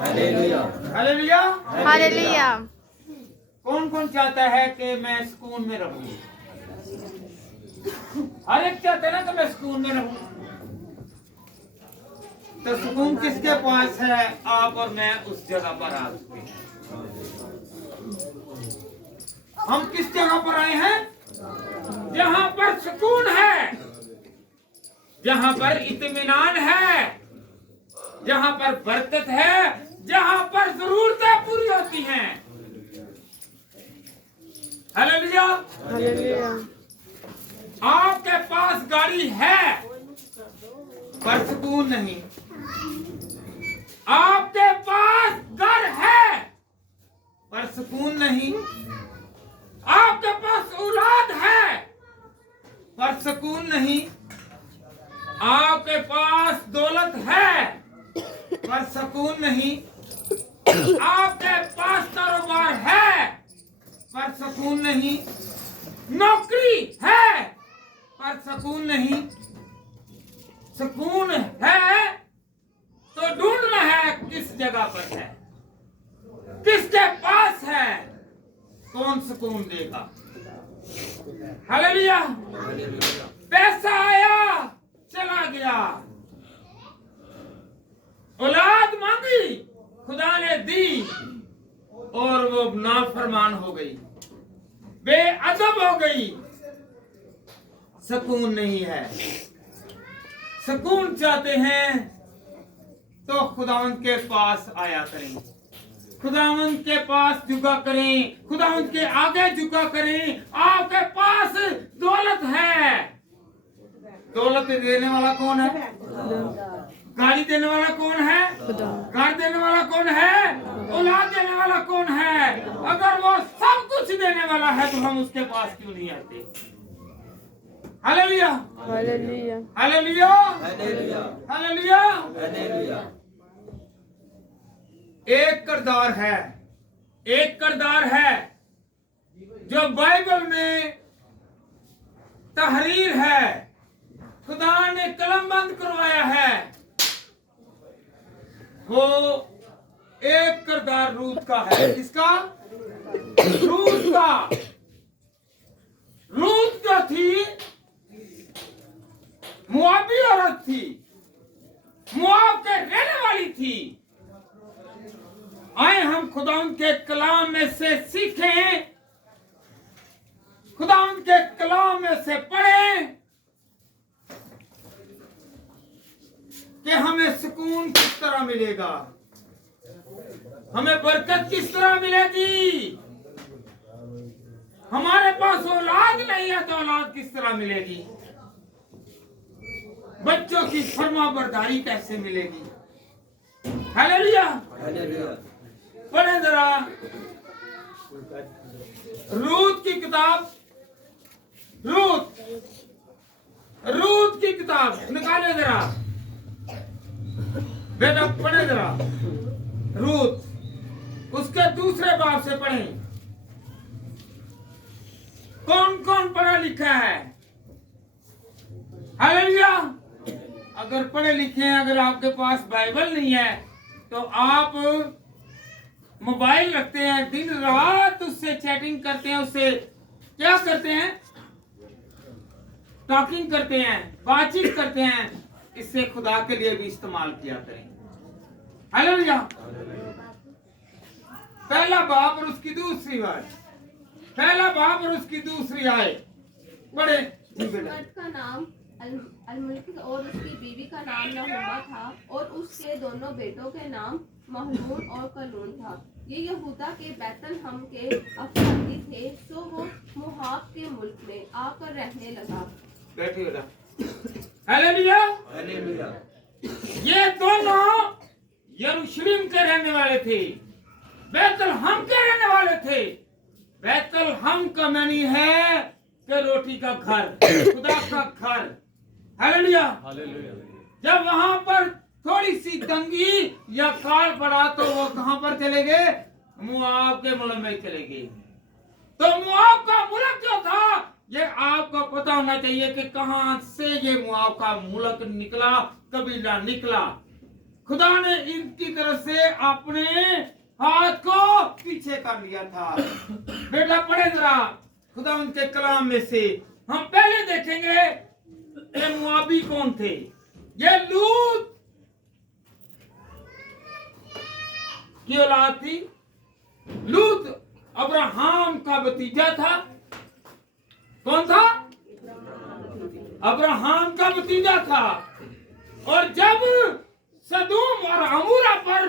Hallelujah hallelujah. Hallelujah. कौन कौन चाहता है कि मैं सुकून में रहूं? हर एक चाहता है ना कि मैं सुकून में रहूं। तो सुकून किसके पास है? आप और मैं उस जगह पर आ चुके हैं। हम किस जगह पर आए हैं? जहां पर सुकून है, जहां पर इत्मीनान है, जहां पर बरकत है, जहां पर जरूरतें पूरी होती हैं। हालेलुया। हालेलुया। आपके पास गाड़ी है पर सुकून नहीं। आपके पास घर है पर सुकून नहीं। आपके पास औलाद है पर सुकून नहीं। आपके पास दौलत है पर सुकून नहीं। आपके पास कारोबार है पर सुकून नहीं। नौकरी है पर सुकून नहीं। सुकून है तो ढूंढना है किस जगह पर है, किसके पास है, कौन सुकून देगा। हालेलुया। पैसा आया चला गया, औलाद मांगी खुदा ने दी और वो नाफरमान हो गई, बेअदब हो गई। सुकून नहीं है। सुकून चाहते हैं तो खुदावंद के पास आया करें, खुदावंद के पास झुका करें, खुदावंद के आगे झुका करें। आपके पास दौलत है। दौलत देने वाला कौन है? गाड़ी देने वाला कौन है? घर देने वाला कौन है? औलाद देने वाला कौन है? अगर वो सब कुछ देने वाला है तो हम उसके पास क्यों नहीं आते? Hallelujah hallelujah. Hallelujah hallelujah hallelujah. Hallelujah. एक किरदार है, एक किरदार है जो बाइबल में तहरीर है, खुदा ने कलमबंद करवाया है। वो एक किरदार रूत का है। किसका? रूत का। रूत जो थी मुआबी औरत थी, मुआब के रहने वाली थी। आए हम खुदावंद के कलाम में से सीखें, खुदावंद के कलाम में से पढ़ें कि हमें सुकून किस तरह मिलेगा, हमें बरकत किस तरह मिलेगी। हमारे पास औलाद नहीं है तो औलाद किस तरह मिलेगी। बच्चों की फरमाबरदारी कैसे मिलेगी। हालेलुया। हालेलुया। पढ़े जरा रूत की किताब, रूत की किताब निकाले जरा बेटा, पढ़े जरा रूत, उसके दूसरे बाब से पढ़ें। कौन कौन पढ़ा लिखा है? हालेलुया। अगर पढ़े लिखे हैं, अगर आपके पास बाइबल नहीं है तो आप मोबाइल रखते हैं, दिन रात उससे चैटिंग करते हैं, उससे क्या करते हैं? टॉकिंग करते हैं, बातचीत करते हैं। इससे खुदा के लिए भी इस्तेमाल किया करें। हालेलुया। पहला बाप और उसकी दूसरी आय, पहला बाप और उसकी दूसरी आय पढ़े। मर्द का नाम अलमुल्क और उसकी बीवी का नाम नहुमा था और उसके दोनों बेटों के नाम महलून और कलून था। ये यहूदा के बैतलहम के अफसादी थे, सो वो मोआब के मुल्क में आकर रहने लगा। बैठिए बेटा। हालेलुया। हालेलुया। ये दोनों यरूशलेम के रहने वाले थे, बैतलहम के रहने वाले थे। बैतलहम का मानी है कि रोटी का घर, खुदा का घर। हालेलुया। जब वहां पर थोड़ी सी तंगी या काल पड़ा तो वो कहां पर चले गए? मुआब के मुल्क में चले गए। तो मुआब का मुल्क जो था, ये आपको पता होना चाहिए कि कहां से ये मुआब का मुल्क निकला, कबीला निकला। खुदा ने इनकी तरफ से अपने हाथ को पीछे कर लिया था। बेटा पढ़े जरा खुदा उनके कलाम में से। हम पहले देखेंगे ये मुआबी कौन थे। ये लूत की औलाद थी। लूत अब्राहम का भतीजा था। कौन था? अब्राहम का भतीजा था। और जब सदूम और अमूरा पर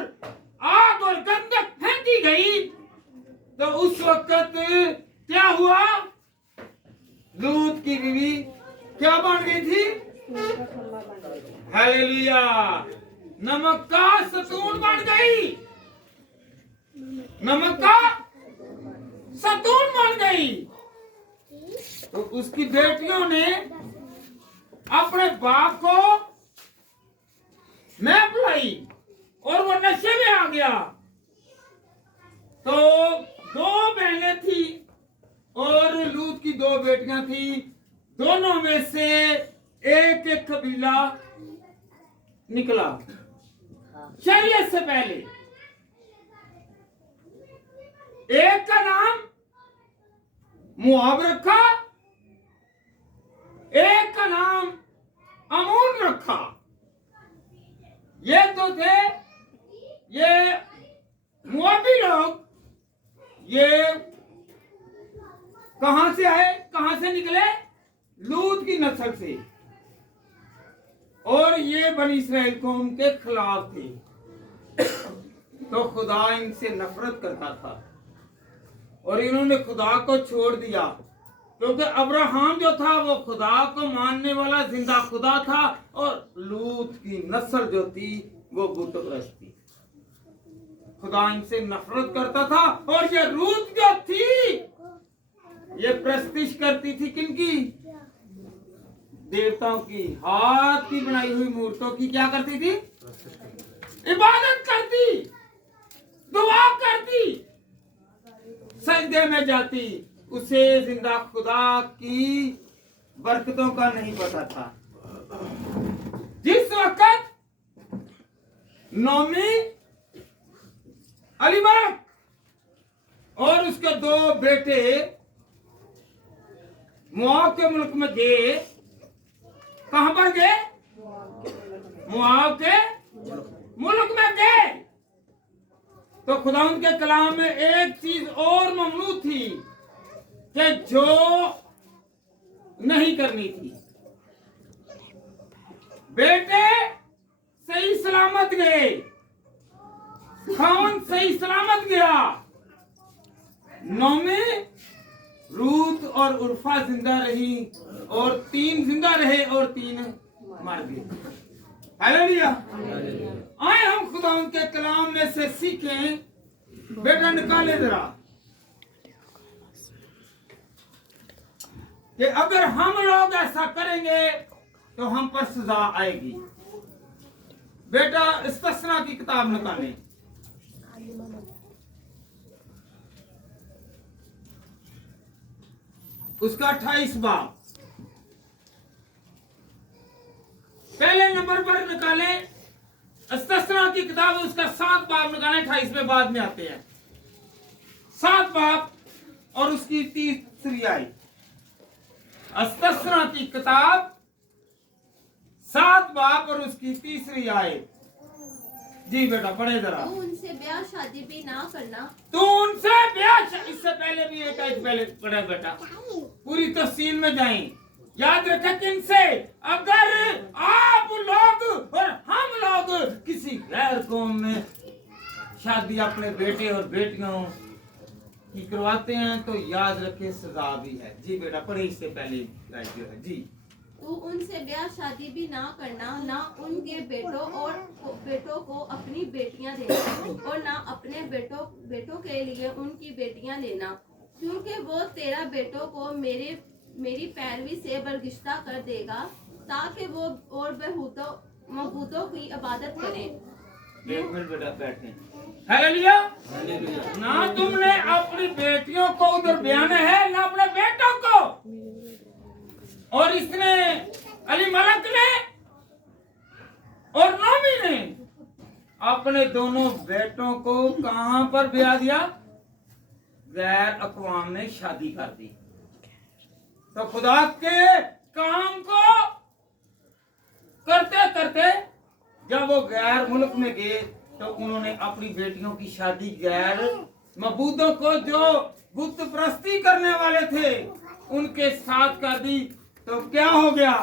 आग और गंधक फेंकी गई तो उस वक्त क्या हुआ? लूत की बीवी क्या बन गई थी? हालेलुया, नमक का सतून बन गई। नमक का सतून बन गई। तो उसकी बेटियों ने अपने बाप को मैं बुलाई और वो नशे में आ गया। तो दो बहनें थी और लूत की दो बेटियां थी। दोनों में से एक एक कबीला निकला शरीयत से पहले। एक का नाम मुआब रखा, एक का नाम अमून रखा। ये तो थे ये मुआबी लोग। ये कहां से आए? कहां से निकले? लूत की नस्ल से। और ये बनी इस्राएल कौम के खिलाफ थे। तो खुदा इनसे नफरत करता था और इन्होंने खुदा को छोड़ दिया, क्योंकि अब्राहम जो था वो खुदा को मानने वाला जिंदा खुदा था और लूत की नस्ल जो थी वो बुतप्रस्त थी। खुदा इनसे नफरत करता था। और ये रूत जो थी ये प्रस्तिश करती थी किनकी? देवताओं की, हाथ की बनाई हुई मूर्तों की क्या करती थी? इबादत करती, दुआ करती, सजदे में जाती। उसे जिंदा खुदा की बरकतों का नहीं पता था। जिस वक्त नोमी, अलीमलेक और उसके दो बेटे मुआब के मुल्क में गए। कहां पर गए? मुआब के मुल्क में गए। तो खुदा के कलाम में एक चीज और ममनू थी कि जो नहीं करनी थी। बेटे सही सलामत गए, खान सही सलामत गया। नौमी रूत और उर्फा जिंदा रही और तीन जिंदा रहे और तीन मर गए। हालेलुया। आए हम खुदा उनके कलाम में से सीखें। बेटा निकाले जरा कि अगर हम लोग ऐसा करेंगे तो हम पर सजा आएगी। बेटा इस्तिस्ना की किताब निकालें। उसका 28 बाब पहले नंबर पर निकालें। इस्तिस्ना की किताब उसका 7 बाब निकालें। 28 में बाद में आते हैं 7 बाब और उसकी 3 आयत। इस्तिस्ना की किताब 7 बाब और उसकी 3 आयत। जी बेटा पढ़े जरा। तू उनसे ब्याह शादी भी ना करना। तू उनसे ब्याह इससे पहले भी एक आयत पहले पढ़े बेटा। पूरी तफसील में जाएं। याद रखें किनसे? अगर आप लोग और हम लोग किसी गैर कौम में शादी अपने बेटे और बेटियों की करवाते हैं तो याद रखें सजा भी है। जी बेटा पढ़े इससे पहले जो है। जी तू उनसे ब्याह शादी भी ना करना, ना उनके बेटों को अपनी बेटियां देना और ना अपने बेटों के लिए उनकी बेटियां लेना, क्योंकि वो तेरा बेटों को मेरी पैरवी से बरगिश्ता कर देगा ताकि वो और मबूतों की इबादत करें। एक मिनट बेटा बैठे। हालेलुया। ना तुमने अपनी बेटियों को उधर ब्याना है ना अपने बेटों को। और इसने अलीमलेक ने और नोमी ने अपने दोनों बेटों को कहां पर ब्याह दिया? गैर अक़वाम में शादी कर दी। तो खुदा के काम को करते करते जब वो गैर मुल्क में गए तो उन्होंने अपनी बेटियों की शादी गैर मबूदों को, जो बुत परस्ती करने वाले थे, उनके साथ कर दी। तो क्या हो गया?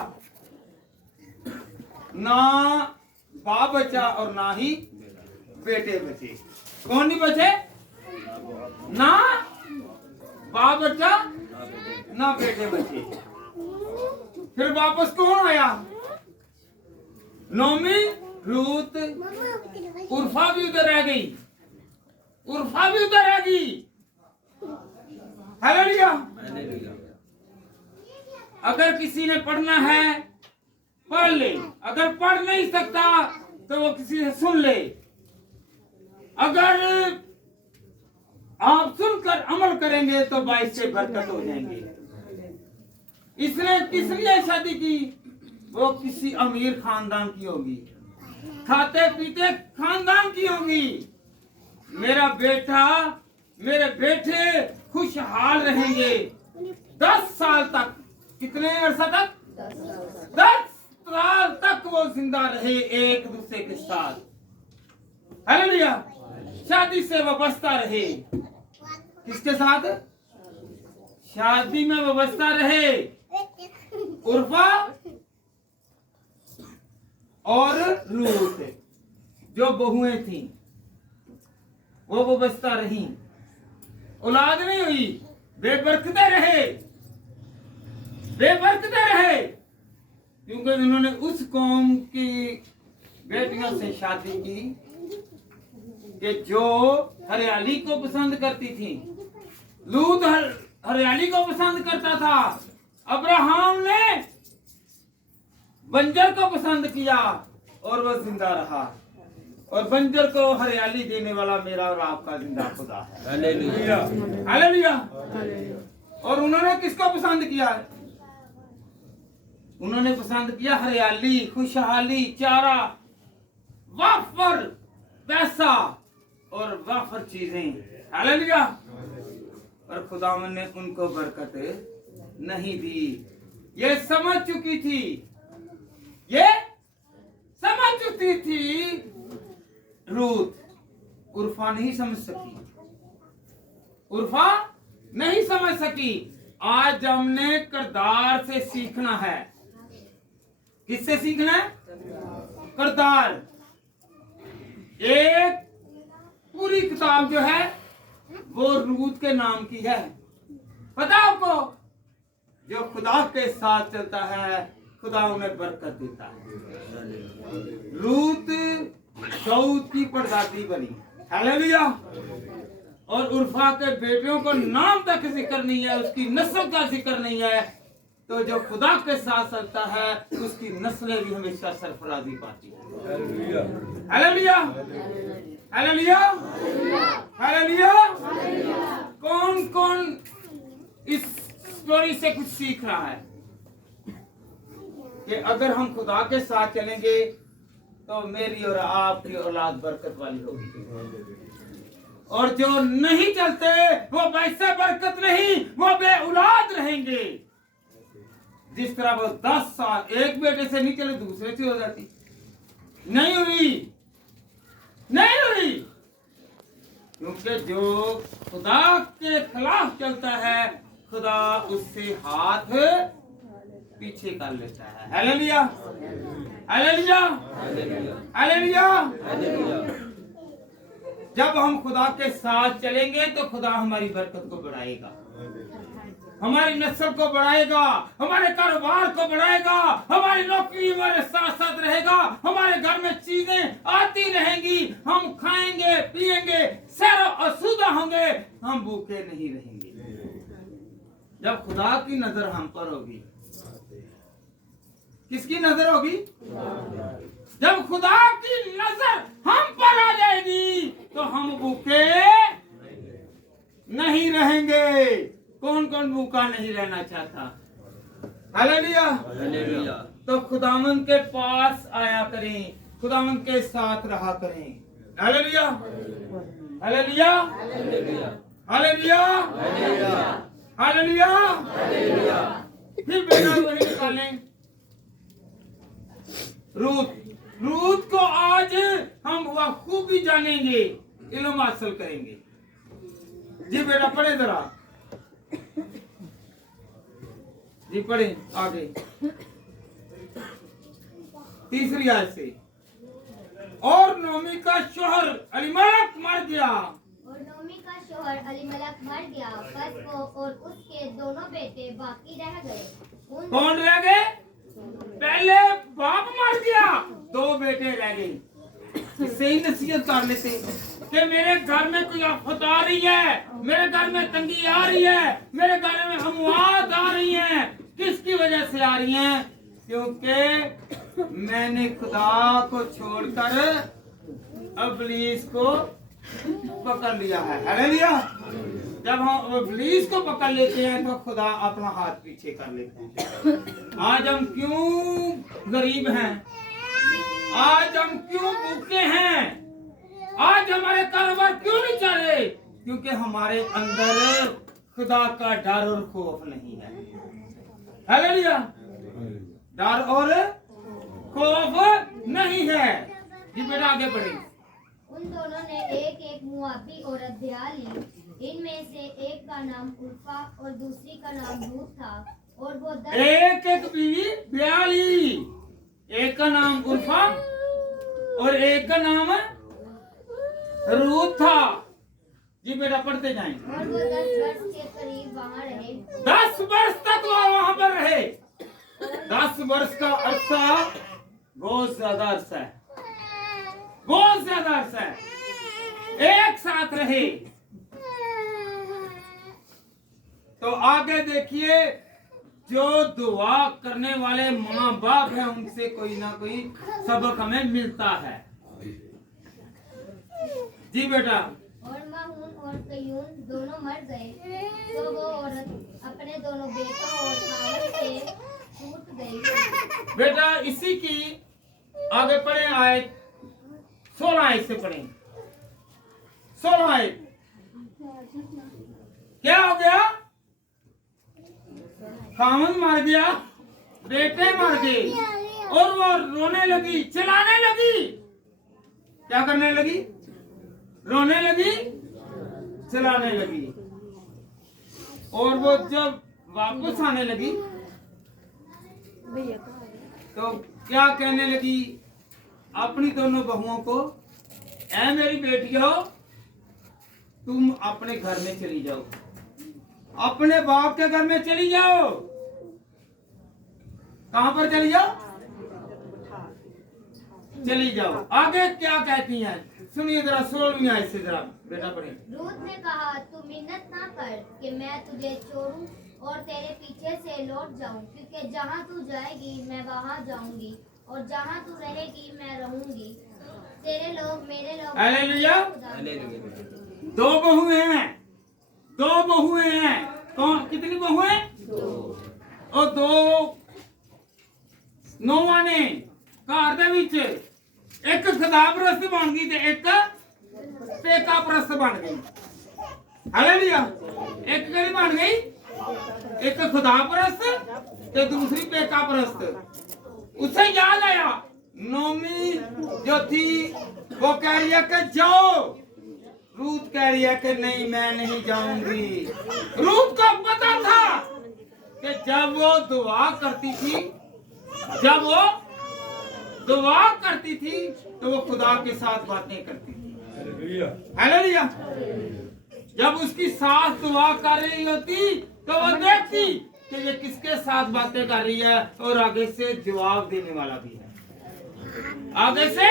ना बाप बचा और ना ही बेटे बचे। कौन नहीं बचे? ना बाप बचा ना बेटे बचे। फिर वापस कौन आया? नोमी, रूत, उर्फा भी उधर रह गई। उर्फा भी उधर रह गई। हालेलुया। अगर किसी ने पढ़ना है पढ़ ले, अगर पढ़ नहीं सकता तो वो किसी से सुन ले। अगर आप सुनकर अमल करेंगे तो बाइस से बरकत हो जाएंगे। इसने किस लिए शादी की? वो किसी अमीर खानदान की होगी, खाते पीते खानदान की होगी। मेरा बेटा, मेरे बेटे खुशहाल रहेंगे 10 साल तक। कितने अरसा तक? 10 साल तक वो जिंदा रहे एक दूसरे के साथ। हालेलुया। शादी से वाबस्ता रहे। किसके साथ? शादी में वाबस्ता रहे। उर्फा और रूत जो बहुएं थी वो वाबस्ता रही। औलाद नहीं हुई, बेबरकते रहे, बेबरकते रहे, क्योंकि उन्होंने उस कौम की बेटियों से शादी की कि जो हरियाली को पसंद करती थी। लूत हरियाली को पसंद करता था। अब्राहम ने बंजर को पसंद किया और वह जिंदा रहा। और बंजर को हरियाली देने वाला मेरा और आपका जिंदा खुदा है। हालेलुया। हालेलुया। और उन्होंने किसको पसंद किया? उन्होंने पसंद किया हरियाली, खुशहाली, चारा, वाफर पैसा और वाफर चीजें। हालेलुया। और खुदावन ने उनको बरकत नहीं दी। ये समझ चुकी थी, ये समझ चुकी थी रूत। उर्फा नहीं समझ सकी। उर्फा नहीं समझ सकी। आज हमने किरदार से सीखना है। किससे सीखना है? किरदार। एक पूरी किताब जो है वो रूत के नाम की है। पता आपको? जो खुदा के साथ चलता है खुदा उन्हें बरकत देता है। रूत दाऊद की परदादी बनी। हालेलुया। और उर्फा के बेटियों को नाम तक जिक्र नहीं है, उसकी नस्ल का जिक्र नहीं है। तो जो खुदा के साथ चलता है उसकी नस्लें भी हमेशा सरफराजी पाती है। हालेलुया। हालेलुया। हालेलुया। कौन कौन इस स्टोरी से कुछ सीख रहा है कि अगर हम खुदा के साथ चलेंगे तो मेरी और आपकी औलाद बरकत वाली होगी। और जो नहीं चलते वो वैसे बरकत नहीं, वो बेऔलाद रहेंगे। जिस तरह वो 10 साल एक बेटे से नहीं चले दूसरे से हो जाती। नहीं हुई, नहीं हुई, क्योंकि जो खुदा के खिलाफ चलता है खुदा उससे हाथ पीछे कर लेता है। हालेलुया। हालेलुया। हालेलुया। जब हम खुदा के साथ चलेंगे तो खुदा हमारी बरकत को बढ़ाएगा, हमारी नस्ल को बढ़ाएगा, हमारे कारोबार को बढ़ाएगा, हमारी नौकरी हमारे साथ साथ रहेगा, हमारे घर में चीजें आती रहेंगी, हम खाएंगे पिएंगे, सैर आसूदा होंगे, हम भूखे नहीं रहेंगे। जब खुदा की नजर हम पर होगी, किसकी नजर होगी? जब खुदा की नजर हम पर आ जाएगी तो हम भूखे नहीं रहेंगे। कौन कौन भूखा नहीं रहना चाहता? हालेलुया। हालेलुया। तो खुदावन के पास आया करें, खुदावन के साथ रहा करें। Hallelujah, hallelujah, hallelujah, hallelujah, hallelujah, hallelujah. फिर बेटा वही निकालें रूत को आज हम बखूबी जानेंगे, इल्म हासिल करेंगे। जी बेटा पढ़े जरा, जी पढ़े आगे तीसरी आयत से। और नोमी का शोहर अलीमलेक मर गया, और नोमी का शोहर अलीमलेक मर गया, बस वो और उसके दोनों बेटे बाकी रह गए। कौन रह गए? पहले बाप मर गया, दो बेटे रह गए। इससे ही नसीहत कर लेते कि मेरे घर में कोई आफत आ रही है, मेरे घर में तंगी आ रही है, मेरे घर में हमवात आ रही है। किसकी वजह से आ रही हैं? क्योंकि मैंने खुदा को छोड़कर इब्लीस को पकड़ लिया है। हालेलुया। जब हम इब्लीस को पकड़ लेते हैं तो खुदा अपना हाथ पीछे कर लेते हैं। आज हम क्यों गरीब हैं? आज हम क्यों भूखे हैं? आज हमारे कारोबार क्यों नहीं चल रहे? क्योंकि हमारे अंदर खुदा का डर और खौफ नहीं है। हालेलुया। डर और खौफ नहीं है। जी बेटा आगे बढ़े। उन दोनों ने एक एक मुआबी औरत ब्याह ली। इनमें से एक का नाम उल्फा और दूसरी का नाम रूत था, और वो एक एक बीवी ब्याह ली। एक का नाम उल्फा और एक का नाम रूत था। जी बेटा पढ़ते जाएं। और वो 10 वर्ष के करीब वहाँ रहे। 10 वर्ष तक वो वहां पर रहे। 10 वर्ष का अरसा बहुत ज्यादा अरसा है, बहुत ज्यादा अरसा है। एक साथ रहे। तो आगे देखिए, जो दुआ करने वाले माँ बाप हैं उनसे कोई ना कोई सबक हमें मिलता है। जी बेटा। और माहून और कयून दोनों मर गए, तो वो औरत अपने दोनों बेटों और खावन से छूट गई। बेटा इसी की आगे पढ़े आयत 16 आयत से पढ़े। 16 आयत क्या हो गया? खामन मर गया, बेटे मर गए, और वो रोने लगी, चिल्लाने लगी। क्या करने लगी? रोने लगी, चिल्लाने लगी। और वो जब वापस आने लगी तो क्या कहने लगी अपनी दोनों बहुओं को? ऐ मेरी बेटियों, तुम अपने घर में चली जाओ, अपने बाप के घर में चली जाओ। कहां पर चली जाओ? चली जाओ। आगे क्या कहती हैं सुनिए जरा। 16वीं आयत से जरा बेटा पढ़े। रूत ने कहा, तू मिन्नत ना कर कि मैं तुझे छोड़ूं और तेरे पीछे से लौट जाऊं, क्योंकि जहां तू जाएगी मैं वहां जाऊंगी, और जहां तू रहेगी मैं रहूंगी। तेरे लोग मेरे लोग। हालेलुया। हालेलुया। 2 बहुएं हैं, 2 बहुएं हैं। कौन? कितनी बहुएं? 2। और 2 नौवां ने घर दे विच एक खदापरस्त बन गई ते एक पेकापरस्त बन गई। हालेलुया। एक गली बन गई, एक खुदापरस्त ते दूसरी पेकापरस्त। उसे याद आया नोमी जो थी वो कह रही है कि जाओ। रूत कह रही है कि नहीं मैं नहीं जाऊंगी। रूत को पता था कि जब वो दुआ करती थी, जब वो दुआ करती थी तो वो खुदा के साथ बातें करती थी। हालेलुया। जब उसकी सास दुआ कर रही होती तो वो देखती कि ये किसके साथ बातें कर रही है, और आगे से जवाब देने वाला भी है, आगे से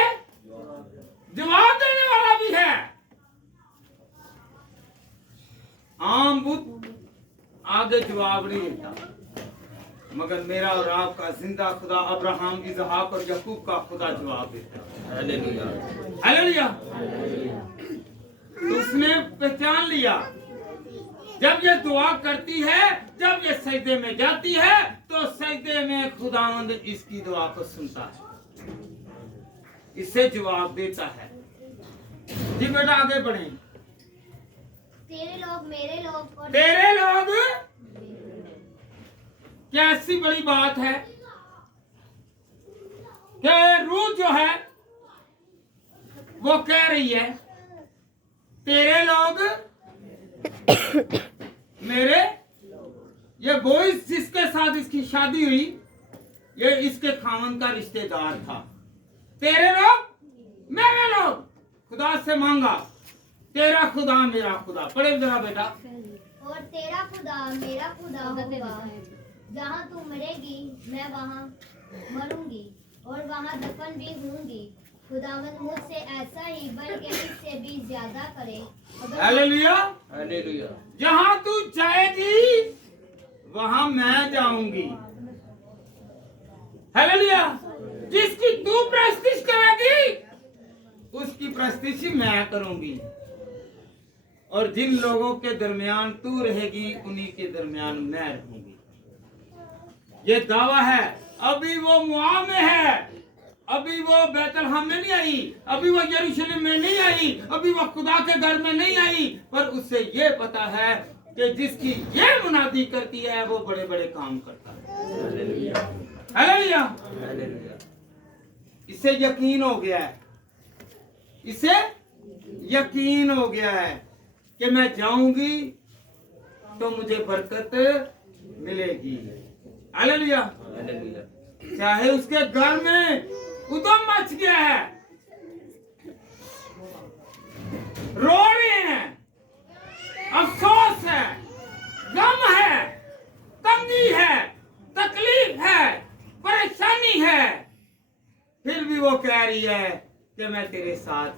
जवाब देने वाला भी है। आम बुद्ध आगे जवाब नहीं देता, मगर मेरा और आपका जिंदा खुदा अब्राहम, इसहाक और याकूब का खुदा जवाब देता है। हालेलुया। हालेलुया। तो उसने पहचान लिया, जब ये दुआ करती है, जब ये सजदे में जाती है, तो सजदे में खुदावंद इसकी दुआ को सुनता है, इससे जवाब देता है। जी बेटा आगे बढ़े। तेरे लोग मेरे लोग और तेरे लोग, क्या ऐसी बड़ी बात है कि रूह जो है वो कह रही है तेरे लोग मेरे, ये वो जिसके साथ इसकी शादी हुई, ये इसके खामन का रिश्तेदार था। तेरे लोग मेरे लोग, खुदा से मांगा तेरा खुदा मेरा खुदा। पढ़े जरा बेटा। और तेरा खुदा मेरा खुदा होगा, जहाँ तू मरेगी मैं वहाँ मरूंगी और वहाँ दफन भी होंगी। खुदावंद मुझसे ऐसा ही बल्कि इससे भी ज्यादा करे। हालेलुया। हालेलुया। जहाँ तू जाएगी वहाँ मैं जाऊंगी। हालेलुया। जिसकी तू प्रस्तिश करेगी उसकी प्रस्तिश मैं करूंगी, और जिन लोगों के दरमियान तू रहेगी उन्हीं के दरमियान मैं रहूंगी। ये दावा है। अभी वो मुआ में है, अभी वो बैतलहम में नहीं आई, अभी वो यरूशलेम में नहीं आई, अभी वो खुदा के घर में नहीं आई, पर उससे ये पता है कि जिसकी ये मुनादी करती है वो बड़े बड़े काम करता है। हालेलुया। हालेलुया। इसे यकीन हो गया है, इसे यकीन हो गया है कि मैं जाऊंगी तो मुझे बरकत मिलेगी। हालेलुया। हालेलुया। चाहे उसके घर में उदम मच गया है, रो रहे हैं, अफसोस है, गम है, तंगी है, तकलीफ है, परेशानी है, फिर भी वो कह रही है कि मैं तेरे साथ।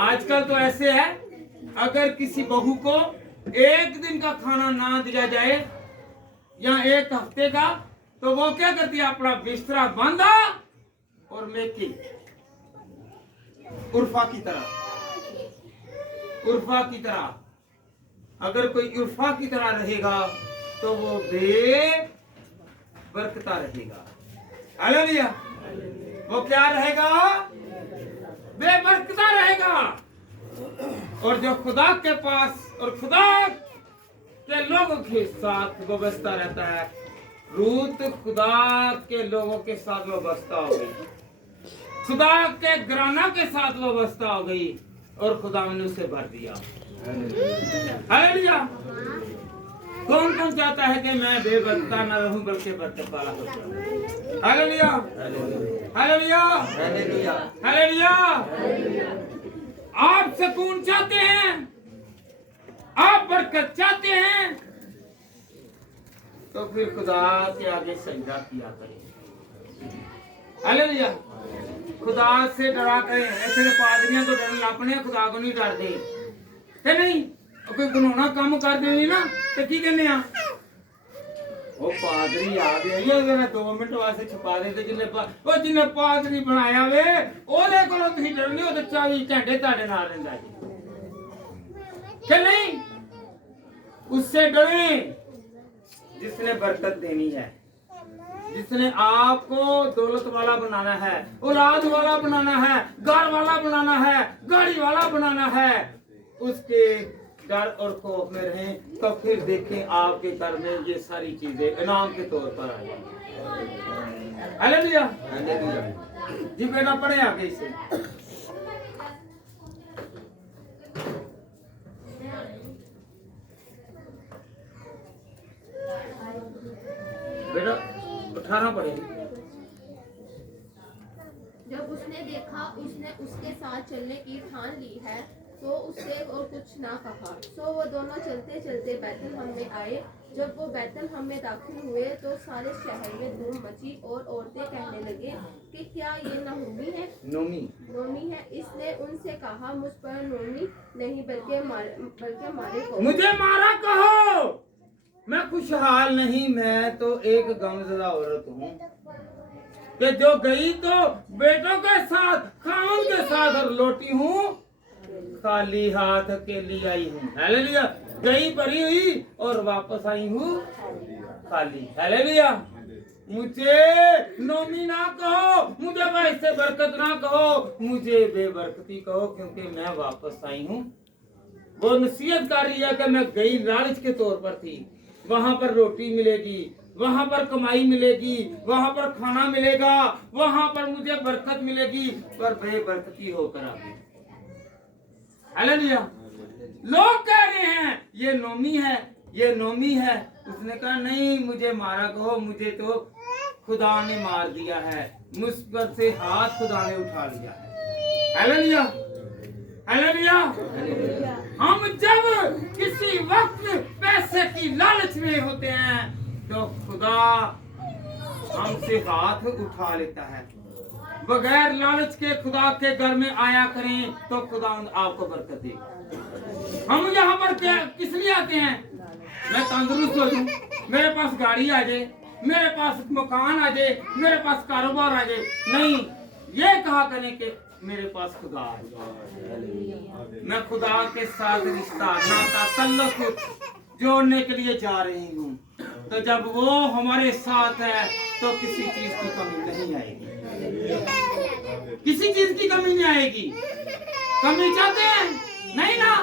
आजकल तो ऐसे है, अगर किसी बहू को एक दिन का खाना ना दिया जाए या एक हफ्ते का, तो वो क्या करती है, अपना बिस्तरा बांधा और मेकी उर्फा की तरह, उर्फा की तरह। अगर कोई उर्फा की तरह रहेगा तो वो बेबरकता रहेगा। हालेलुया। वो क्या रहेगा? बेबरकता रहेगा। और जो खुदा के पास और खुदा के लोगों के साथ वाबस्ता रहता है, रूत खुदा के लोगों के साथ वाबस्ता हो गई, खुदा के घराना के साथ वाबस्ता हो गई, और खुदा ने उसे भर दिया। हालेलुया। कौन कौन चाहता है कि मैं बेबरकता न रहूं बल्कि बरकत वाला हो जाऊं? हालेलुया। हालेलुया। हालेलुया। हालेलुया। आप सुकून चाहते हैं, आप बरकत चाहते हैं, तो फिर खुदा के आगे सजदा किया करें। हालेलुया। खुदा से डरा करें। ऐसे पादरियां तो डरन अपने, खुदा को नहीं डरते है नहीं। कोई गुनाह काम कर देनी ना तो की कहने आ, वो पादरी आ गया, ये जरा 2 मिनट वास्ते छुपा देते जिन्हें पादरी बनाया वे ओदे कोलों तुसीं डरने, वो तो 24 घंटे तुहाडे नाल रहिंदा कि नहीं। उससे डरें जिसने बरकत देनी है, जिसने आपको दौलत वाला बनाना है, औलाद वाला बनाना है, घर वाला बनाना है, गाड़ी वाला बनाना है, उसके डर और खौफ में रहें, तो फिर देखें आपके घर में ये सारी चीजें इनाम के तौर पर आएंगी। हालेलुया। हालेलुया। जी बेटा पढ़े आगे इसे। बेटा 18 पढ़े। जब उसने देखा उसने उसके साथ चलने की ठान ली है, तो उससे और कुछ ना कहा। सो वो दोनों चलते चलते बैतलहम में आए। जब वो बैतलहम में दाखिल हुए तो सारे शहर में धूम मची, और औरतें कहने लगे कि क्या ये नहोमी है? नोमी है। इसने उनसे कहा, मुझ पर नोमी नहीं बल्कि मारे को। मुझे मारा कहो, मैं खुशहाल नहीं, मैं तो एक गमज़दा औरत हूँ कि जो गई तो बेटों के साथ, खामन के साथ, और लौटी हूँ खाली हाथ अकेली आई हूँ। हालेलुया। गई भरी हुई और वापस आई हूँ खाली। हालेलुया। मुझे नोमी ना कहो, मुझे वैसे बरकत ना कहो, मुझे बेबरकती कहो, क्योंकि मैं वापस आई हूँ। वो नसीहत कर रही है कि मैं गई लालच के तौर पर थी, वहां पर रोटी मिलेगी, वहां पर कमाई मिलेगी, वहां पर खाना मिलेगा, वहां पर मुझे बरकत मिलेगी, पर बेबरकती होकर आ गई। हालेलुया। लोग कह रहे हैं ये नोमी है, ये नोमी है। उसने कहा नहीं, मुझे मारा कहो, मुझे तो खुदा ने मार दिया है, मुझ पर से हाथ खुदा ने उठा लिया है। Hallelujah, hallelujah. हम जब किसी वक्त पैसे की लालच में होते हैं तो खुदा हमसे हाथ उठा लेता है। बगैर लालच के खुदा के घर में आया करें तो खुदा आपको बरकत देगा। हम यहाँ पर क्या किस लिए आते हैं? मैं तंदुरुस्त हो जाऊं, मेरे पास गाड़ी आ जाए, मेरे पास मकान आ जाए, मेरे पास कारोबार आ जाए। नहीं, ये कहा करें कि मेरे पास खुदा है। मैं खुदा के साथ रिश्ता नाता तल्लुक जोड़ने के लिए जा रही हूँ। तो जब वो हमारे साथ है तो किसी चीज की कमी नहीं आएगी, किसी चीज की कमी नहीं आएगी। कमी चाहते हैं नहीं ना,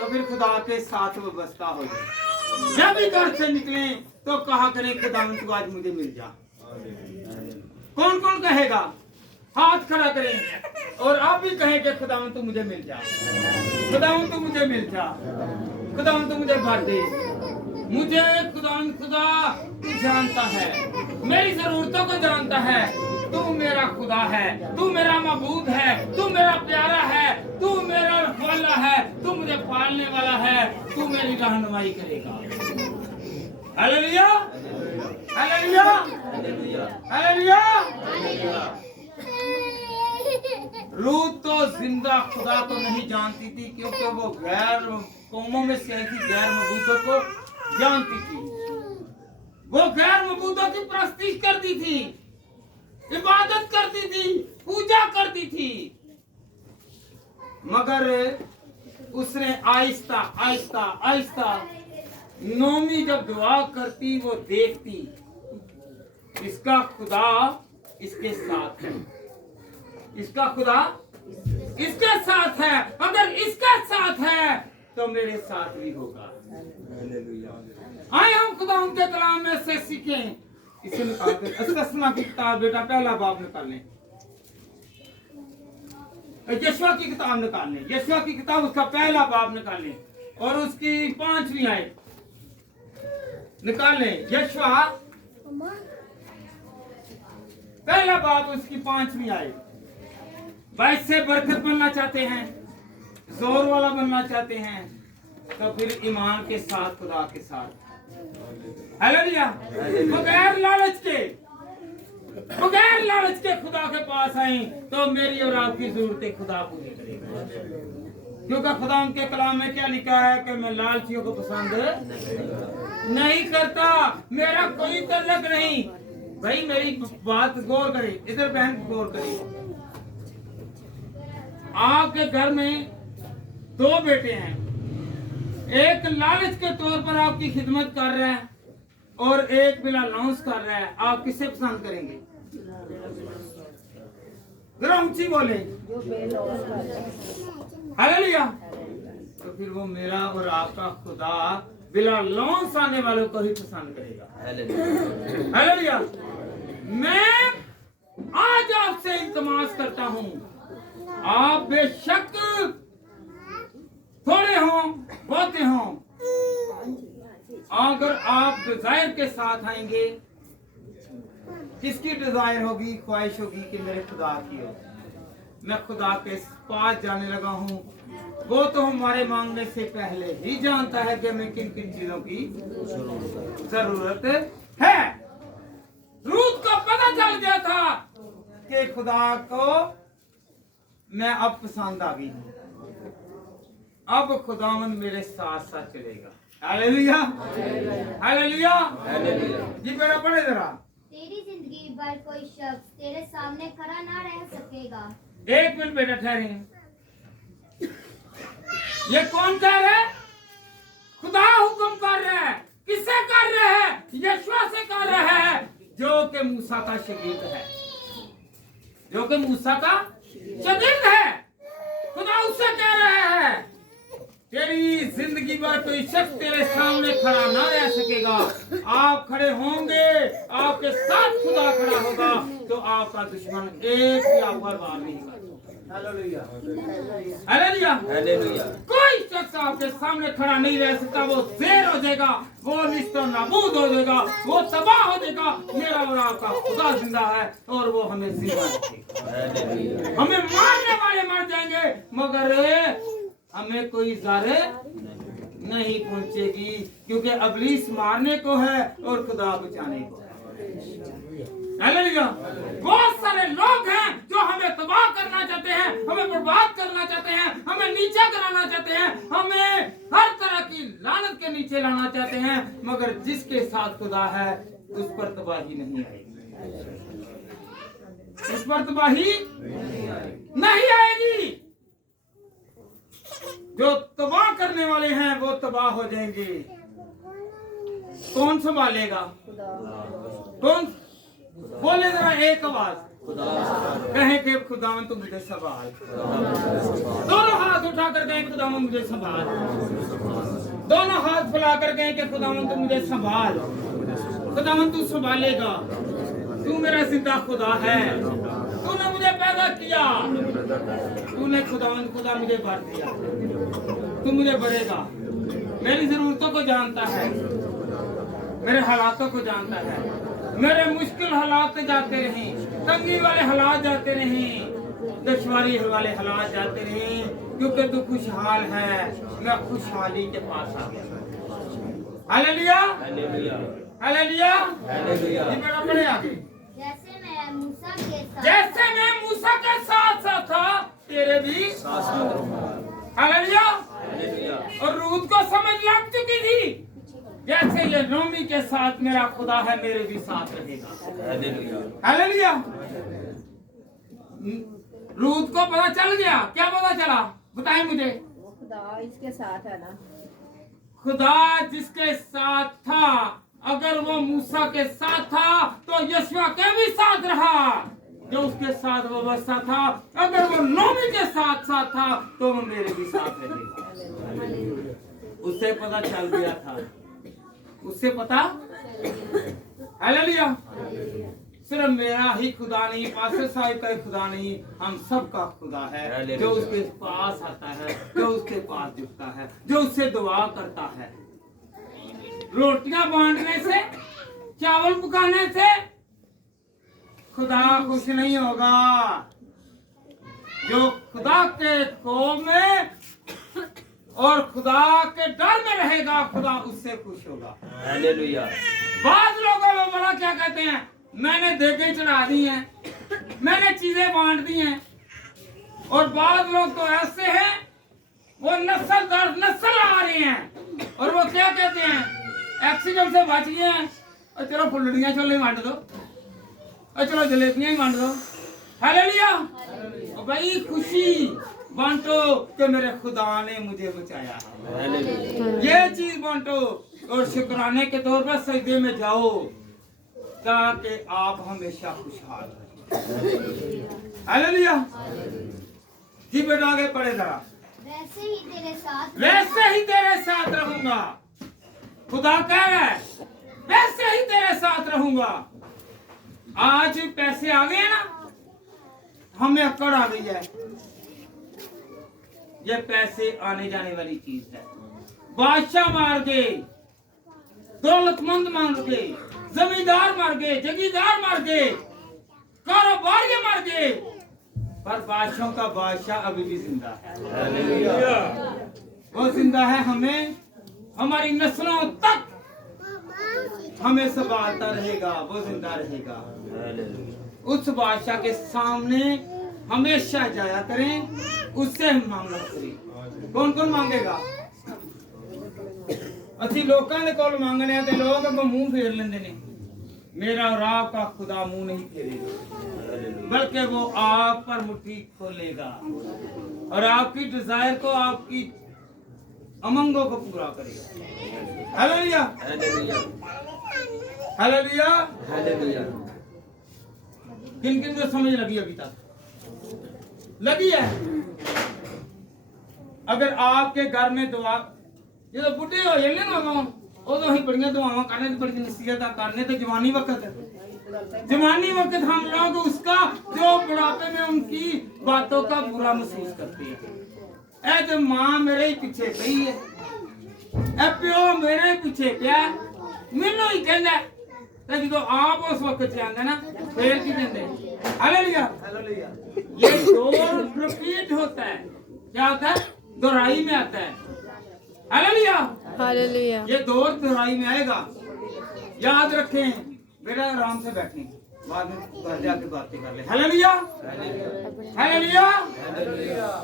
तो फिर खुदा के साथ वो बसता हो जाए। जब भी घर से निकले तो कहा करें खुदा तू आज मुझे मिल जा। कौन कौन कहेगा? हाथ खड़ा करें और आप भी कहें कि खुदा तू मुझे मिल जा, खुदा तू मुझे मिल जा, खुदा तू मुझे भर दे। मुझे खुदा तू जानता है, मेरी जरूरतों को जानता है। तू मेरा खुदा है, तू मेरा मबूद है, तू मेरा प्यारा है, तू मेरा रखवाला है, तू मुझे पालने वाला है, तू मेरी रहनुमाई करेगा। Hallelujah, hallelujah, hallelujah. रूत तो जिंदा खुदा को नहीं जानती थी, क्योंकि वो गैर कौमों में से ऐसी गैर मबूदों को जानती थी। वो गैर मबूदों की परस्तिश करती थी, इबादत करती थी, पूजा करती थी। मगर उसने आहिस्ता आहिस्ता आहिस्ता नोमी जब दुआ करती वो देखती इसका खुदा इसके साथ है, इसका खुदा इसके साथ है। अगर इसका साथ है तो मेरे साथ भी होगा। आए हम खुदा उनके कलाम में से सीखें। इसे निकाल दें, इस्तस्ना की किताब बेटा पहला बाब निकाल लें, यशवा की किताब निकाल लें, यशवा की किताब उसका पहला बाब निकाल लें और उसकी 5वीं आयत निकाल लें। यशवा पहला बाब उसकी 5वीं आयत। वैसे बरकत बनना चाहते हैं, जोर वाला बनना चाहते हैं, तो फिर ईमान के साथ खुदा के साथ। हालेलुया। बगैर लालच के खुदा के पास आए तो मेरी और आपकी जरूरतें खुदा पूरी करेगा। क्योंकि खुदा उनके कलाम में क्या लिखा है कि मैं लालचियों को पसंद नहीं करता, मेरा कोई तल्लक नहीं। भाई मेरी बात गौर करें, इधर बहन गौर करें। आपके घर में 2 बेटे हैं, एक लालच के तौर पर आपकी खिदमत कर रहा है और एक बिला लॉन्स कर रहा है। आप किसे पसंद करेंगे? जरा ऊंची बोले। हालेलुया। तो फिर वो मेरा और आपका खुदा बिला लॉन्स आने वालों को ही पसंद करेगा। हालेलुया। मैं आज आपसे इल्तिमास करता हूं, आप बेशक थोड़े हों बहुते हों, अगर आप डिजायर के साथ आएंगे, किसकी डिजायर होगी? ख्वाहिश होगी कि मेरे खुदा की हो। मैं खुदा के पास जाने लगा हूँ, वो तो हमारे मांगने से पहले ही जानता है कि हमें किन किन चीजों की जरूरत है। रूत को पता चल गया था कि खुदा को मैं अब पसंद आ गई हूँ, अब खुदावन मेरे साथ साथ चलेगा। हालेलुया, हालेलुया, जी बेटा पढ़े जरा। तेरी जिंदगी भर कोई शख्स तेरे सामने खड़ा ना रह सकेगा। 1 मिनट बेटा ठहरे। ये कौन कह रहा है? खुदा हुक्म कर रहा है। किससे कर रहा है? यशवा से कर रहा है। जो कि मूसा का शागिर्द है, जो कि मूसा का शागिर्द है। खुदा उससे कह रहा है तेरी जिंदगी भर कोई शख्स तेरे सामने खड़ा ना रह सकेगा। आप खड़े होंगे, आपके साथ खुदा खड़ा होगा, तो आपका दुश्मन एक भी आप पर वार नहीं करेगा। Hallelujah, hallelujah, hallelujah. कोई शख्स आपके सामने खड़ा नहीं रह सकता। वो ज़ेर हो जाएगा, वो निश्चित नाबूद हो जाएगा, वो तबाह हो जाएगा। मेरा और आपका खुदा जिंदा है और वो हमें जिंदा रखेगा। हमें मारने वाले मर जाएंगे मगर हमें कोई ज़ारे नहीं पहुंचेगी, क्योंकि अबलीस मारने को है और खुदा बचाने को है। हालेलुया। बहुत सारे लोग हैं जो हमें तबाह करना चाहते हैं, हमें बर्बाद करना चाहते हैं, हमें नीचा कराना चाहते हैं, हमें हर तरह की लानत के नीचे लाना चाहते हैं, मगर जिसके साथ खुदा है उस पर तबाही नहीं आएगी, उस पर तबाही नहीं आएगी। जो तबाह करने वाले हैं वो तबाह हो जाएंगे। कौन संभालेगा? कौन बोले जरा एक आवाज, कहे कि खुदावन तू मुझे संभाल। दोनों हाथ उठा कर कहें खुदावन मुझे संभाल। दोनों हाथ फैला कर कहें कि खुदावन तू मुझे संभाल। खुदावन तू संभालेगा, तू मेरा जिंदा खुदा है। तूने मुझे पैदा किया, तूने खुदावन खुदा मुझे भर दिया। तू मुझे बढ़ेगा, मेरी जरूरतों को जानता है, मेरे हालातों को जानता है। मेरे मुश्किल हालात जाते रहें, तंगी वाले हालात जाते रहें, दुश्वारी वाले हालात जाते रहें, क्योंकि तू खुशहाल है। मैं खुशहाली के पास आ गया। Hallelujah, hallelujah, hallelujah, hallelujah. ये मेरा पढ़े आगे। जैसे मैं मूसा के साथ था तेरे भी साथ रहूंगा। हालेलुया। हालेलुया। और रूद को समझ लग चुकी थी, जैसे ये नोमी के साथ मेरा खुदा है मेरे भी साथ रहेगा। हालेलुया। हालेलुया। रूद को पता चल गया। क्या पता चला बताएं मुझे? खुदा इसके साथ है ना। खुदा जिसके साथ था, अगर वो मूसा के साथ था तो यशवा के भी साथ रहा। जो उसके साथ व्यवस्था था, अगर वो नोमी के साथ था तो वो मेरे भी साथ रहेगा। उससे पता चल गया था, उससे पता। हालेलुया। सिर्फ मेरा ही खुदा नहीं, पास्टर साहब का ही खुदा नहीं, हम सब का खुदा है, जो उसके पास आता है, जो उसके पास झुकता है, जो उससे दुआ करता है। रोटियां बांटने से, चावल पकाने से खुदा खुश नहीं होगा। जो खुदा के कोम में और खुदा के डर में रहेगा, खुदा उससे खुश होगा। हालेलुया। बाद लोगों में बड़ा क्या कहते हैं, मैंने देगे चढ़ा दी हैं, मैंने चीजें बांट दी हैं। और बाद लोग तो ऐसे हैं, वो नस्ल दर नस्ल आ रहे हैं और वो क्या कहते हैं, एक्सीडेंट से बच गए हैं और चलो फुलड़ियां छोले बांट दो और चलो जलेबियां ही बांट दो। हालेलुया। और भाई खुशी बांटो कि मेरे खुदा ने मुझे बचाया। ये चीज बांटो और शुक्राने के तौर पर सजदे में जाओ, ताकि आप हमेशा खुशहाल रहें। हालेलुया। जी बेटा आगे पढ़े जरा। वैसे ही तेरे साथ रहूंगा। खुदा कह रहा है वैसे ही तेरे साथ रहूंगा। आज पैसे आ गए ना, हमें अकड़ आ गई है। ये पैसे आने जाने वाली चीज है। बादशाह मार गए, दौलतमंद मार गए, जमींदार मार गए, जगीरदार मार गए, कारोबारी मार गए, पर बादशाहों का बादशाह अभी भी जिंदा है। हालेलुया। वो जिंदा है, हमें हमारी नस्लों तक हमें संभालता रहेगा। वो जिंदा रहेगा। हालेलुया। उस बादशाह के सामने हमेशा जाया करें, उससे मांगना करें। कौन कौन मांगेगा? असि लोगों के कोल मांगने ते लोग अगों मुंह फेर लेंदे ने। मेरा और आपका खुदा मुंह नहीं फेरेगा, बल्कि वो आप पर मुट्ठी खोलेगा और आपकी डिजायर को, आपकी अमंगों को पूरा करेगा। Hallelujah hallelujah hallelujah. हालेलुया। किन किन को समझ लगी अभी तक? लगी है? अगर आपके घर में दुआ जो बुढ़े हो जाएंगे ना उदो ही बड़ियां दुआवां करने बड़ी नसीहत करने तो जवानी वक्त है। जवानी वक्त हम लोग उसका जो बुढ़ापे में उनकी बातों का बुरा महसूस करते हैं। ऐ तो मां मेरे ही पीछे पई है, ऐ प्यो मेरे ही पीछे क्या मैनू ही कहंदा तो जो आप उस वक्त आंदा ना फिर की कहंदे हालेलुया हालेलुया। ये दौर रिपीट होता है। क्या होता है? दोहराई में आता है। Hallelujah hallelujah. ये दौर दोहराई में आएगा। याद रखें बेटा, आराम से बैठें, बाद में घर जाके बातें कर ले। Hallelujah hallelujah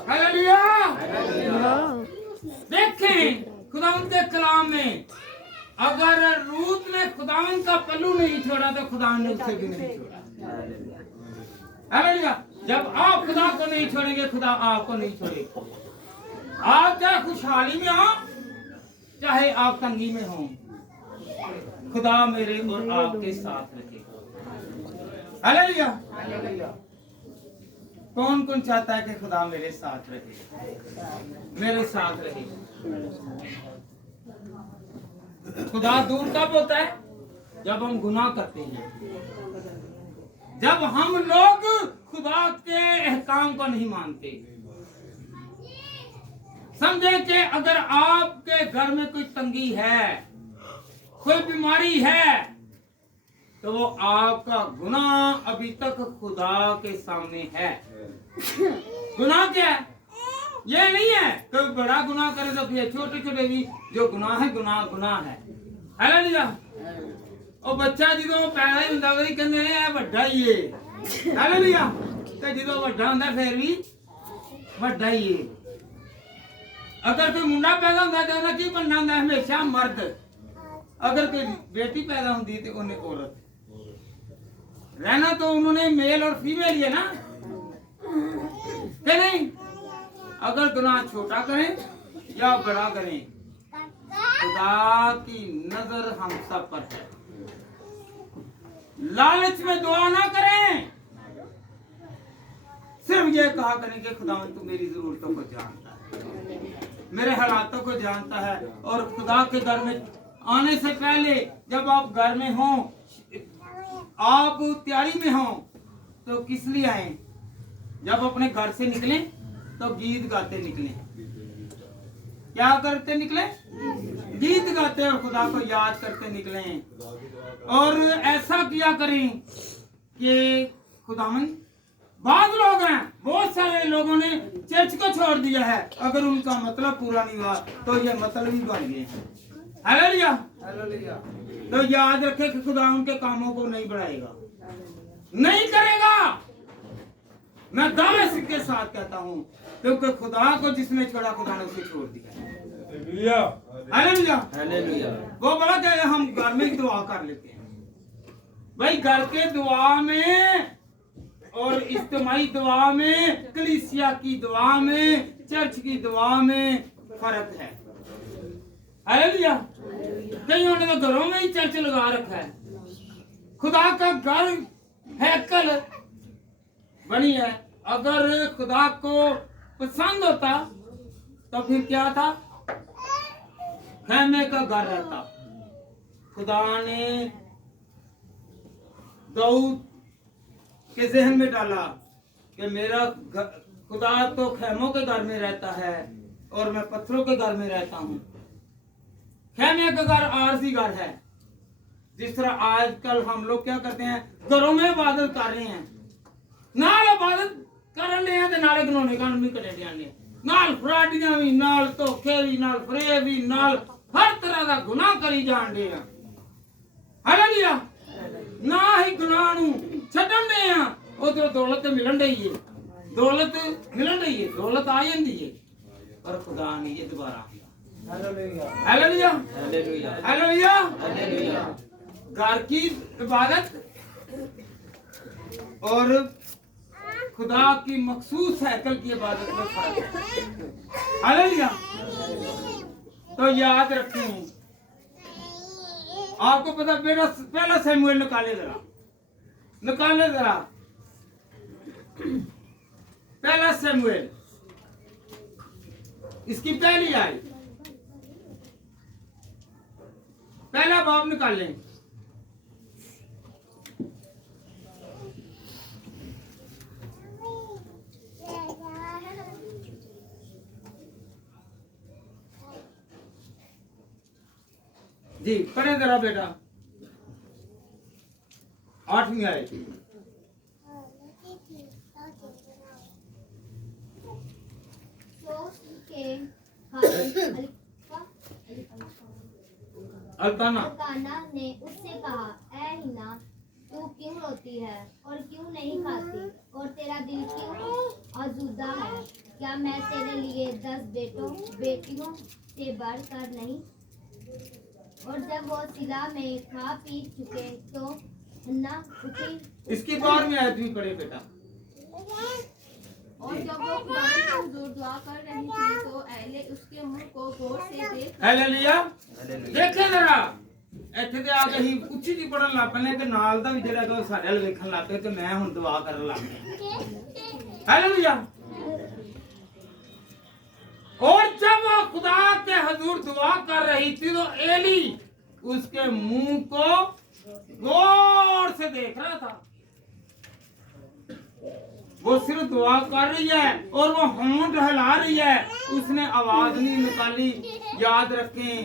hallelujah. देखें खुदावंद के कलाम में अगर रूत ने खुदावंद का पल्लू नहीं छोड़ा तो खुदावंद ने उसे भी नहीं छोड़ा। हालेलुया। जब आप खुदा को नहीं छोड़ेंगे खुदा आपको नहीं छोड़ेगा। आप चाहे खुशहाली में हो चाहे आप तंगी में हो, खुदा मेरे और आपके साथ रहे। हालेलुया। कौन कौन चाहता है कि खुदा मेरे साथ रहे, मेरे साथ रहे? खुदा दूर कब होता है? जब हम गुनाह करते हैं, जब हम लोग खुदा के एहकाम को नहीं मानते। समझे कि अगर आपके घर में कोई तंगी है, कोई बीमारी है, तो वो आपका गुनाह अभी तक खुदा के सामने है। गुनाह क्या है? ये नहीं है कोई बड़ा गुनाह करे तो फिर छोटे छोटे भी जो गुनाह है गुनाह गुनाह है। हालेलुया। और बच्चा जो पैदा ही ਹੁੰਦਾ वही कहते हैं ਵੱਡਾ ही है। हालेलुया। तो जो ਵੱਡਾ ਹੁੰਦਾ फिर भी ਵੱਡਾ ही है। अगर कोई मुंडा पैदा होता तो उन्हें की बनना होता? हमेशा मर्द। अगर कोई बेटी पैदा होती तो उन्हें औरत रहना, तो उन्होंने मेल और फीमेल ही है ना, कि नहीं? अगर गुनाह छोटा करें या बड़ा करें, खुदा की नजर हम सब पर है। लालच में दुआ ना करें, सिर्फ ये कहा करें कि खुदावंद तू मेरी जरूरतों को जानता है, मेरे हालातों को जानता है। और खुदा के घर में आने से पहले जब आप घर में हो, आप तैयारी में हो, तो किस लिए आए? जब अपने घर से निकलें तो गीत गाते निकलें। क्या करते निकले? गीत गाते और खुदा को याद करते निकलें। और ऐसा किया करें कि खुदावंद, बहुत लोग हैं, बहुत सारे लोगों ने चर्च को छोड़ दिया है, अगर उनका मतलब पूरा नहीं हुआ तो ये मतलब ही बन गए। Hallelujah hallelujah. तो याद रखे कि खुदा उनके कामों को नहीं बढ़ाएगा, नहीं करेगा। मैं दावे के साथ कहता हूँ, क्योंकि खुदा को जिसने छोड़ा खुदा ने उसे छोड़ दिया। Hallelujah hallelujah. वो बड़ा क्या है, हम घर में ही दुआ कर लेते हैं भाई। घर के दुआ में और इज्तिमाई दुआ में, कलीसिया की दुआ में, चर्च की दुआ में फर्क है। हालेलुया। कईयों ने तो घरों में ही चर्च लगा रखा है। खुदा का घर हैकल बनी है। अगर खुदा को पसंद होता तो फिर क्या था? खेमे का घर रहता। खुदा ने दाऊद के जहन में डाला कि मेरा खुदा तो खेमों के घर में रहता है और मैं पत्थरों के घर में रहता हूँ। खेमे का घर आरसी घर है। जिस तरह आजकल हम लोग क्या करते हैं, घरों में इबादत कर रहे हैं, नाल इबादत कर रहे हैं तो नाले गनोने कान भी कटे जाने, नाल फराडियां भी, नाल धोखे भी, नाल फरेब भी, नाल हर तरह का गुनाह करी जान दे। हालेलुया। ना ही गुनाह नूं छड्डण दे आ, उधर दौलत मिलन रही है, दौलत मिलन रही है, दौलत आ जाती है, पर खुदा नहीं ये दोबारा। Hallelujah hallelujah hallelujah hallelujah. घर की इबादत और खुदा की मखसूस हैकल की इबादत में फर्क है। हालेलुया। तो याद रखें, आपको पता बेटा पहला सैमुएल निकाले जरा, निकाले जरा पहला सैमुएल, इसकी पहली आई, पहला बाब निकालें। जी पढ़े जरा बेटा, 8वीं आयत। अल्काना अल्काना ने उससे कहा, ऐ हिना, तू क्यों रोती है और क्यों नहीं खाती और तेरा दिल क्यों आजूदा है? क्या मैं तेरे लिए 10 बेटियों से बढ़कर नहीं? और जब वो सिला में खा पी चुके तो हन्ना उठी। इसकी बाद में आयत भी पढ़े बेटा। और जब वो खुदा के हुजूर दुआ कर रही थी तो एले उसके मुंह को गौर से देख। हालेलुया, देखे जरा ਇੱਥੇ ਤੇ ਆ ਕੇ ਹੀ ਉੱਚੀ ਜੀ ਪੜਨ ਲੱਗ ਪਏ ਤੇ ਨਾਲ ਦਾ ਵੀ ਜਿਹੜਾ ਕਿ ਸਾਡੇ ਵੱਲ ਵੇਖਣ ਲੱਗ ਪਏ ਤੇ ਮੈਂ ਹੁਣ ਦੁਆ ਕਰਨ ਲੱਗ ਪਿਆ। हालेलुया। और जब वो खुदा के हुजूर दुआ कर रही थी तो एली उसके मुंह को गौर से देख रहा था। वो सिर्फ दुआ कर रही है और वो होंठ हिला रही है, उसने आवाज नहीं निकाली। याद रखें,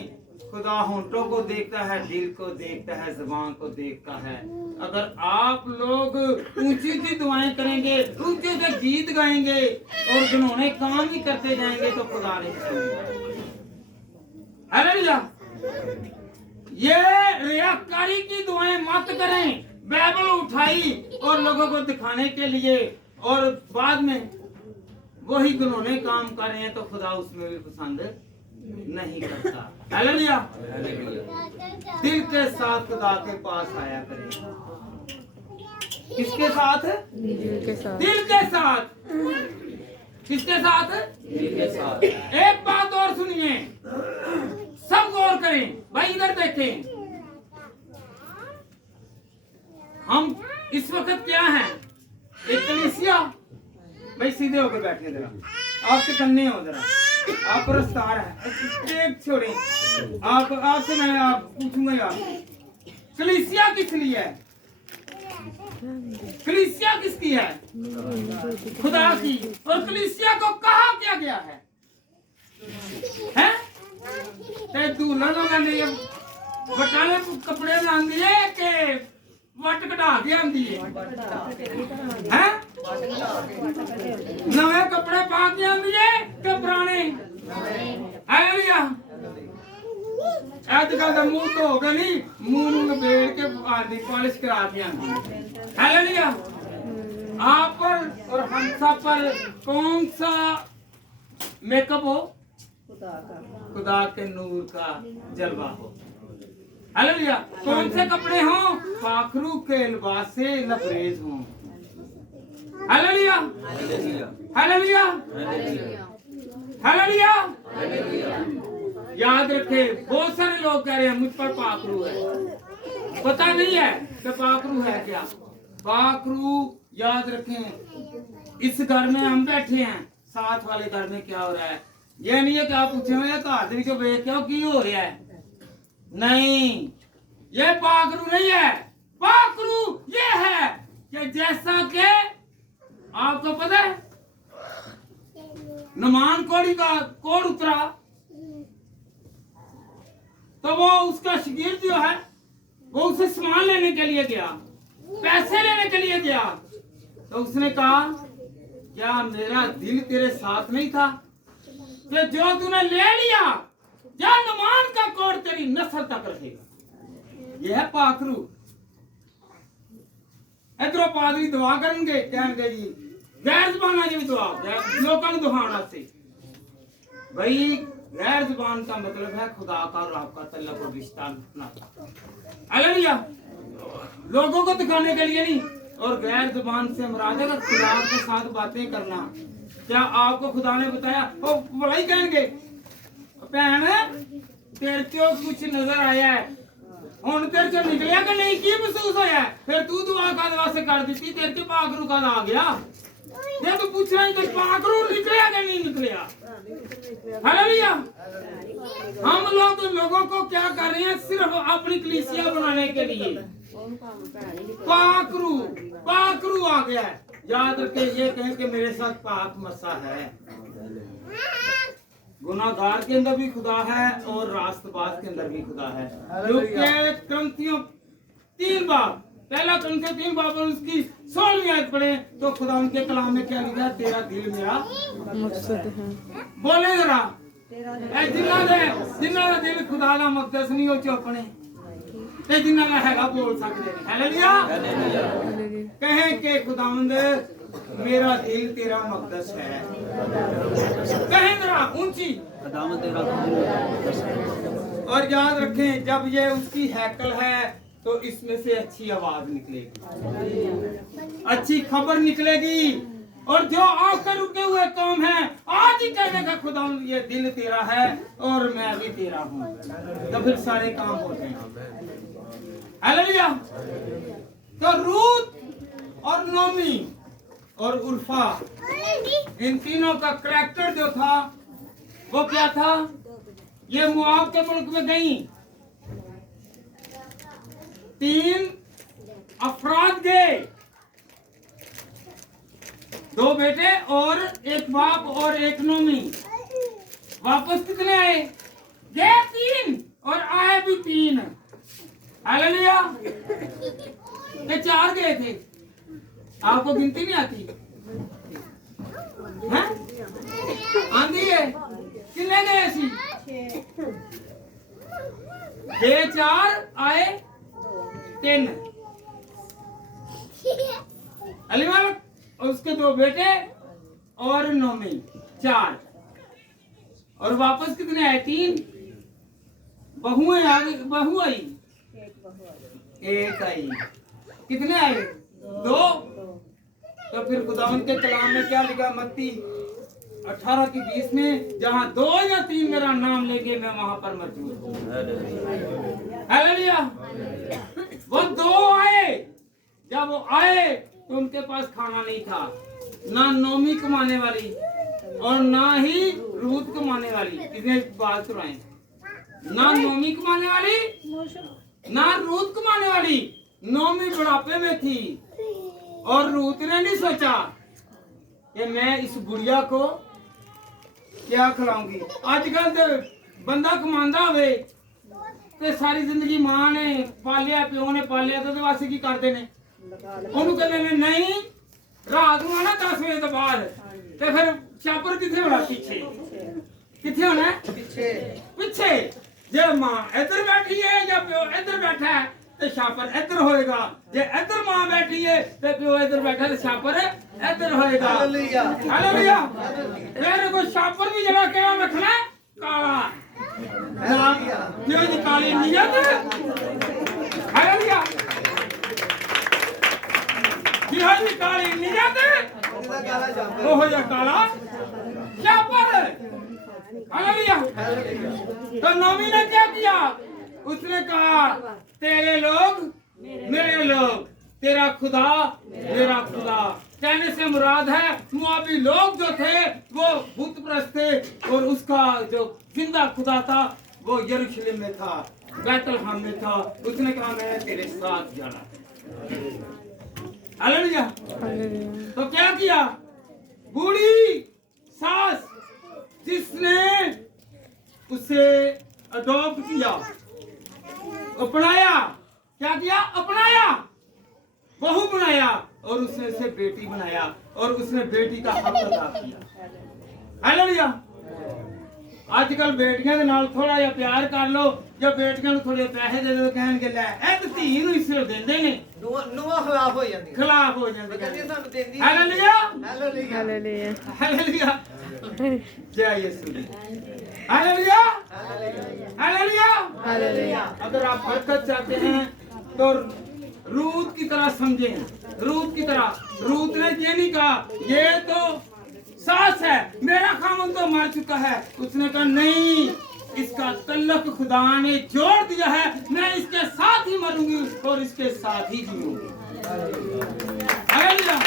खुदा होंठों को देखता है, दिल को देखता है, जुबान को देखता है। अगर आप लोग ऊंची ऊंची दुआएं करेंगे, ऊंचे ऊंचे गीत गाएंगे और घिनौने काम ही करते जाएंगे तो खुदा नहीं सुनेगा। हालेलुया। ये रियाकारी की दुआएं मत करें। बाइबल उठाई और लोगों को दिखाने के लिए और बाद में वही घिनौने काम कर रहे हैं तो खुदा उसमें भी पसंद नहीं करता। हालेलुया। दिल के साथ खुदा के पास आया करें। किसके साथ? दिल के साथ। किसके साथ? दिल के साथ। एक बात और सुनिए, सब गौर करें। भाई इधर देखें, हम इस वक्त क्या हैं? एक कलीसिया। भाई सीधे होकर बैठे जरा, आपके कन्ने हो जरा, आप पुरस्कार है। एक छोड़े, आपसे मैं पूछूंगा यार, कलीसिया किस लिए है? कलीसिया किसकी है? खुदा की। और कलीसिया को कहा क्या गया है? हैं? ते दूल्हा लोगों ने ये बटाले कपड़े लान दिए के वट कटा के आंदी है? हैं? नवे कपड़े पा के आंदी है के पुराने? हालेलुया। आजकल तो मुंह तो हो गया नहीं, मुंह ਨੂੰ ਲਪੇੜ के आदि पॉलिश करा के आंदी है। हालेलुया। आप पर और हम सब पर कौन सा मेकअप हो? खुदा के नूर का जलवा हो। हालेलुया। कौन से कपड़े हों? पाखरू के लिबास से लबरेज हों। हालेलुया। हालेलुया। हालेलुया। याद रखे, बहुत सारे लोग कह रहे हैं मुझ पर पाखरू है। पता नहीं है कि पाखरू है क्या। पाखरू याद रखें, इस घर में हम बैठे हैं, साथ वाले घर में क्या हो रहा है ये नहीं है कि आप पूछे हुए घर के वेख के की हो रहा है। नहीं, ये पाखरू नहीं है। पाखरू ये है कि जैसा कि आपको पता है नमान कोड़ी का कोड़ उतरा तो वो उसका शगीर जो है वो उसे सामान लेने के लिए गया, पैसे लेने के लिए गया, तो उसने कहा क्या मेरा दिल तेरे साथ नहीं था कि जो तूने ले लिया या नमान का कोड़ तेरी नस्ल तक रखेगा। यह है पाखरू। इधरों पादरी दुआ करेंगे, कहेंगे जी गैर जुबाना जी दुआ लोगों को दुहाना से। भाई गैर जुबान का मतलब है खुदा का और आपका तल्लक और रिश्ता नाता। हालेलुया। लोगों को दिखाने के लिए नहीं। और गैर जुबान से मुराद है खुदा के साथ बातें करना। क्या आपको खुदा ने बताया वो बड़ा ही कहेंगे भैन तेरे को कुछ नजर आया है हुन तेरे को निकलिया कि नहीं की महसूस होया है? फिर तू दुआ काद वास्ते कर दी तेरे के पाखरू का आ गया ये तू पूछ रहा है कि पाखरू निकलिया कि नहीं निकलिया हालेलुया हम लोग लोगों को क्या कर रहे हैं सिर्फ अपनी कलीसिया बनाने के लिए पाखरू पाखरू आ गया है याद रखे ये कहें कि मेरे साथ पाक मसा है गुनाहगार के अंदर भी खुदा है और रास्तबाज के अंदर भी खुदा है क्योंकि क्रंथियों 3 बार पहला क्रंथियों 3 बार पर उसकी 16वीं आयत पढ़े तो खुदा उनके कलाम में क्या लिखा तेरा दिल मेरा मकसद है बोले जरा जिन्ना दा दिल खुदा दा मकदस नहीं हो चुपने ते जिन्ना दा हैगा बोल सकते हैं हालेलुया कहें कि खुदावंद मेरा दिल तेरा मकदस है कहें जरा ऊंची खुदावंद तेरा और याद रखें जब ये उसकी हैकल है तो इसमें से अच्छी आवाज निकलेगी अच्छी खबर निकलेगी और जो आकर रुके हुए काम है आज ही कहने का खुदा ये दिल तेरा है और मैं भी तेरा हूँ तो फिर सारे काम होते हैं हालेलुया तो रूत और नोमी और उर्फा इन तीनों का करैक्टर जो था वो क्या था ये मुआब के मुल्क में गई 3 अफराद गए 2 बेटे और एक बाप और एक नोमी वापस कितने आए गए 3 और आए भी 3 हालेलुया ये 4 गए थे आपको गिनती नहीं आती हैं आंधी है कितने गए ऐसी ये 4 आए 3 अलीमाल और उसके 2 बेटे और नोमी 4 और वापस कितने आए 3 बहुएं आ गई बहू आई 1 आई कितने आए 2 तो फिर खुदावन के कलाम में क्या लिखा मत्ती 18:20 में जहाँ 2 या 3 मेरा नाम लेंगे मैं वहां पर मौजूद हूँ हालेलुया वो 2 आए जब वो आए तो उनके पास खाना नहीं था ना नोमी कमाने वाली और ना ही रूत कमाने वाली कितने बात सुनाए ना नोमी कमाने वाली ना रूत कमाने वाली नोमी बुढ़ापे में थी और रूत ने नहीं सोचा कि मैं इस बुढ़िया को क्या खिलाऊंगी आजकल तो बंदा कमांदा हुए ते सारी जिंदगी मां ने पालिया प्यो ने पालिया तो वासी की करते ने ਉਹਨੂੰ ਕਹਿੰਦੇ ਨੇ ਨਹੀਂ ਰਾਤ ਨੂੰ ਆਣਾ 10 ਵਜੇ ਤੋਂ ਬਾਅਦ ਤੇ ਫਿਰ ਛਾਪਰ ਕਿੱਥੇ ਹੋਣਾ ਪਿੱਛੇ ਕਿੱਥੇ ਹੋਣਾ ਪਿੱਛੇ ਜੇ ਮਾਂ ਇੱਧਰ ਬੈਠੀ ਹੈ ਜਾਂ ਪਿਓ ਇੱਧਰ ਬੈਠਾ ਹੈ ਤੇ ਛਾਪਰ ਇੱਧਰ ਹੋਏਗਾ ਜੇ ਇੱਧਰ ਮਾਂ ਬੈਠੀ ਹੈ ਤੇ ਪਿਓ ਇੱਧਰ ਬੈਠਾ ਤੇ ਛਾਪਰ ਇੱਧਰ ਹੋਏਗਾ ਹਾਲੇਲੂਇਆ ਹਾਲੇਲੂਇਆ ਫਿਰ ਕੋਈ ਛਾਪਰ ਵੀ ਜਿਹੜਾ ਕਿਹੜਾ ਰੱਖਣਾ ਕਾਲਾ ਜਿਵੇਂ ਦੀ ਕਾਲੀ ਨੀਅਤ ਹਾਲੇਲੂਇਆ बिहारी काली नियत वो हो जा काला छापर हालेलुया तो नबी ने क्या किया उसने कहा तेरे लोग मेरे लोग तेरा खुदा मेरा खुदा कहने से मुराद है मुआबी लोग जो थे वो बुत परस्त थे और उसका जो जिंदा खुदा था वो यरूशलेम में था बैतलहम में था उसने कहा मैं तेरे साथ जाना हालेलुया तो क्या किया बूढ़ी सास जिसने उसे अडॉप्ट किया अपनाया क्या किया अपनाया बहू बनाया और उसने उसे बेटी बनाया और उसने बेटी का हक अदा किया हालेलुया आजकल बेटियां दे नाल थोड़ा जिहा प्यार कर लो ਜਾਂ ਬੇਟੀਆਂ ਨੂੰ ਥੋੜੇ ਪੈਸੇ ਦੇ ਦੇ ਕਹਿਣਗੇ ਲੈ ਇਹ ਤੇ ਧੀ ਨੂੰ ਇਸੇ ਦਿੰਦੇ ਨੇ ਨੂੰਹਾਂ ਖਿਲਾਫ ਹੋ ਜਾਂਦੀ ਕਹਿੰਦੀ ਸਾਨੂੰ ਦਿੰਦੀ ਹਾਲੇਲੂਇਆ ਹਾਲੇਲੂਇਆ हालेलुया जय यीशु हालेलुया हालेलुया हालेलुया अगर आप बरकत चाहते हैं तो रूत की तरह समझें रूत की तरह रूत ने ये नहीं कहा ये तो सास है मेरा खामन तो मर चुका है उसने कहा नहीं इसका तल्लक खुदा ने जोड़ दिया है। मैं इसके साथ ही मरूंगी और इसके साथ ही जीऊंगी। हालेलुया।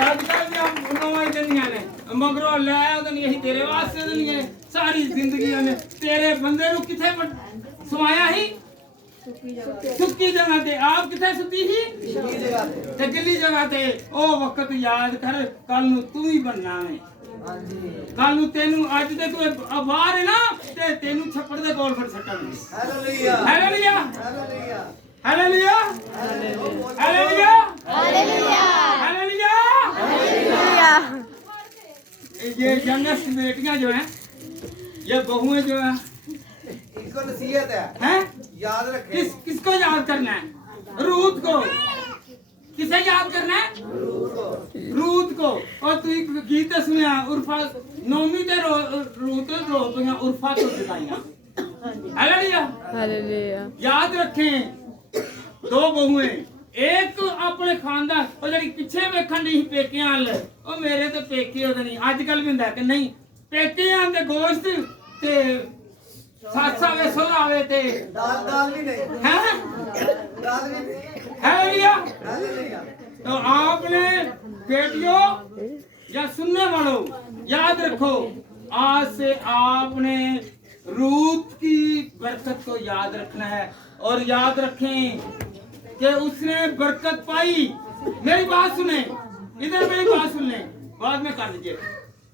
आजकल भी हम नवाई दुनिया ने मगरो ले दुनिया ही तेरे वास्ते दुनिया सारी जिंदगी ने तेरे बंदे नु किथे सुमाया ही सुक्की जगह ते आप किथे सुती ही ते गिल्ली जगह ते ओ वक्त याद कर कल नु तू ही बनना है। कल नु तेनू अज दे तू बाहर है ना ते तेनू छप्पड़ दे कोल फिर सट्टांगे। Hallelujah hallelujah hallelujah hallelujah hallelujah hallelujah hallelujah. ये यंगेस्ट बेटियां जो हैं ये बहुएं जो हैं इनको नसीहत है हैं याद रखें। किसको याद करना है? रूत को। किसे याद करना है? रूत को। और तू एक गीत सुनिया उर्फा नौमी ते रूत रोपियां उर्फा को जगाइयां। Hallelujah hallelujah. याद रखें दो बहुएं एक अपने खानदान और जड़ी पीछे वेखण दी पेकियां अल ओ मेरे ते पेके ओदे नहीं आजकल भी हुंदा कि नहीं पेके आंदे गोश्त ते साथ आवे सोहरा आवे ते दाल भी नहीं हैं दाल भी नहीं। Hallelujah hallelujah. तो आपने बेटियों या सुनने वालों याद रखो आज से आपने रूत की बरकत को याद रखना है और याद रखें कि उसने बरकत पाई। मेरी बात सुने इधर मेरी बात सुन लें बाद में कर दीजिए।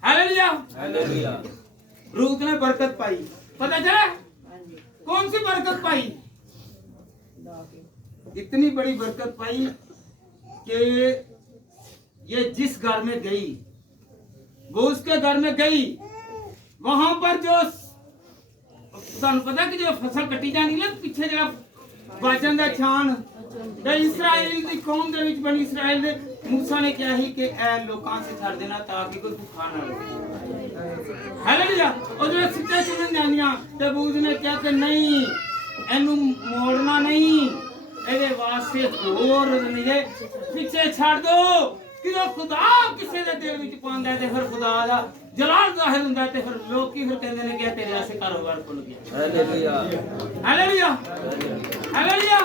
Hallelujah hallelujah. रूत ने बरकत पाई। पता चला कौन सी बरकत पाई? इतनी बड़ी बरकत पाई कि ये जिस घर में गई वो उसके घर में गई वहां पर जो तुहानू पता कि जो फसल कटी जानी ना पीछे जरा बाजन दा छान ते इस्राएल दी कौम दे विच बनी इस्राएल दे मूसा ने क्या ही कि ए लोकां से छड़ देना ताकि कोई भूखा ना रहे। हालेलुया। और जो सिੱਧੇ चुनन जानियां ते बूद ने क्या कि नहीं एनू मोड़ना नहीं ਇਹਦੇ ਵਾਸਤੇ ਹੋਰ ਨਹੀਂ ਪਿੱਛੇ ਛੱਡ ਦੋ ਕਿ ਉਹ ਖੁਦਾ ਕਿਸੇ ਦੇ ਦਿਲ ਵਿੱਚ ਪਾਉਂਦਾ ਤੇ ਫਿਰ ਖੁਦਾ ਦਾ ਜਲਾਲ ਜ਼ਾਹਿਰ ਹੁੰਦਾ ਤੇ ਫਿਰ ਲੋਕੀ ਫਿਰ ਕਹਿੰਦੇ ਨੇ ਕਿ ਤੇਰੇ ਵਾਸਤੇ ਕਾਰੋਬਾਰ ਖੁੱਲ ਗਿਆ। Hallelujah hallelujah hallelujah.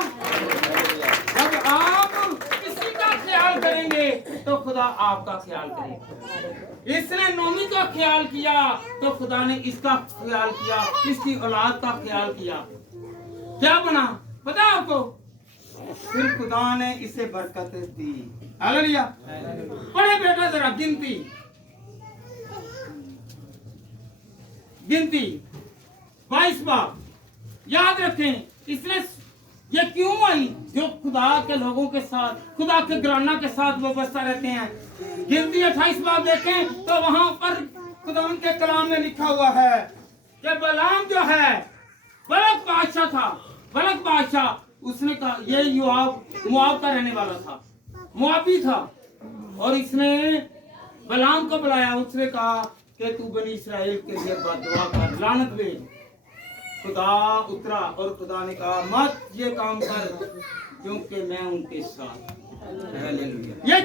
जब आप किसी का ख्याल करेंगे तो खुदा आपका ख्याल करेगा। इसने नोमी का ख्याल किया तो खुदा ने इसका ख्याल किया इसकी औलाद का ख्याल किया। क्या बना पता आपको? फिर खुदा ने इसे बरकत दी। हालेलुया। पढ़े बेटा जरा गिनती 22 बार याद रखें। इसने ये क्यों आई? जो खुदा के लोगों के साथ खुदा के घराना के साथ वाबस्ता रहते हैं। गिनती 28 बार देखें तो वहां पर खुदा के कलाम में लिखा हुआ है कि बलाम जो है बलक बादशाह था। बलक बादशाह उसने कहा ये मुआब का रहने वाला था मुआबी था और इसने बलाम को बुलाया। उसने कहा कि तू बनी इस्राएल के लिए बददुआ कर लानत भेज। खुदा उतरा और खुदा ने कहा मत ये काम कर क्योंकि मैं उनके साथ। हालेलुया। ये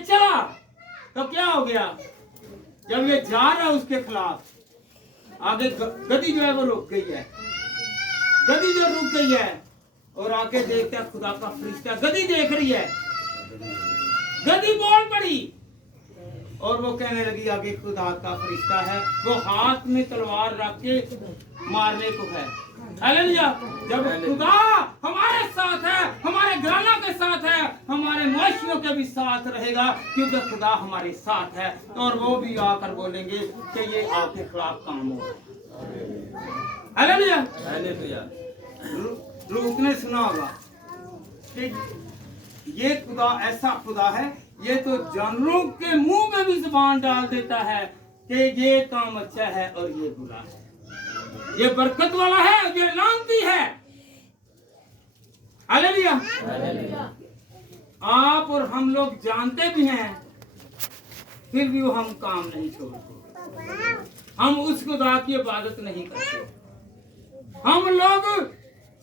चला तो क्या हो गया? जब ये जा रहा उसके खिलाफ आगे गदी जो है वो रुक गई है। गदी जो रुक गई है और आके देखता है खुदा का फरिश्ता गदी देख रही है। गदी बोल पड़ी और वो कहने लगी आगे खुदा का फरिश्ता है वो हाथ में तलवार रख के मारने को है। हालेलुया। जब खुदा हमारे साथ है हमारे घराना के साथ है हमारे मुआशियों के भी साथ रहेगा क्योंकि खुदा हमारे साथ है और वो भी आकर बोलेंगे कि ये आपके खिलाफ काम हो। Hallelujah hallelujah. रूत ने सुना होगा कि ये खुदा ऐसा खुदा है ये तो जानवरों के मुंह में भी जुबान डाल देता है कि ये काम अच्छा है और ये बुरा है। ये बरकत वाला है ये लानती है। हालेलुया। आप और हम लोग जानते भी हैं फिर भी वो हम काम नहीं छोड़ते। हम उस खुदा की इबादत नहीं करते। हम लोग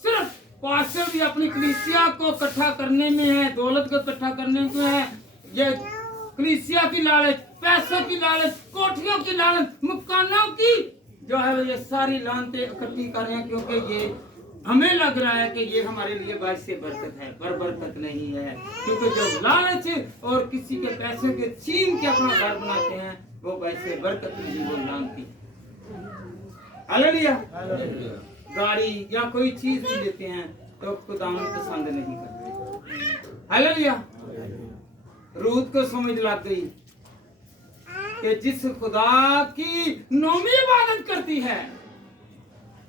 सिर्फ पास्टर भी अपनी कलीसिया को इकट्ठा करने में है दौलत को इकट्ठा करने में है ये कलीसिया की लालच पैसों की लालच, कोठियों की लालच, मकानों की जो है ये सारी लानतें इकट्ठी कर रहे हैं, क्योंकि ये हमें लग रहा है कि ये हमारे लिए बाइस से बरकत है, पर बरकत नहीं है। क्योंकि जो लालच और किसी के पैसे के छीन के अपना घर बनाते हैं, वो बाइस से बरकत नहीं, वो लानती। हालेलुया। गाड़ी या कोई चीज भी लेते हैं तो खुदावन पसंद नहीं करते। हालेलुया। रूत को समझ लग गई कि जिस खुदा की नौमी इबादत करती है,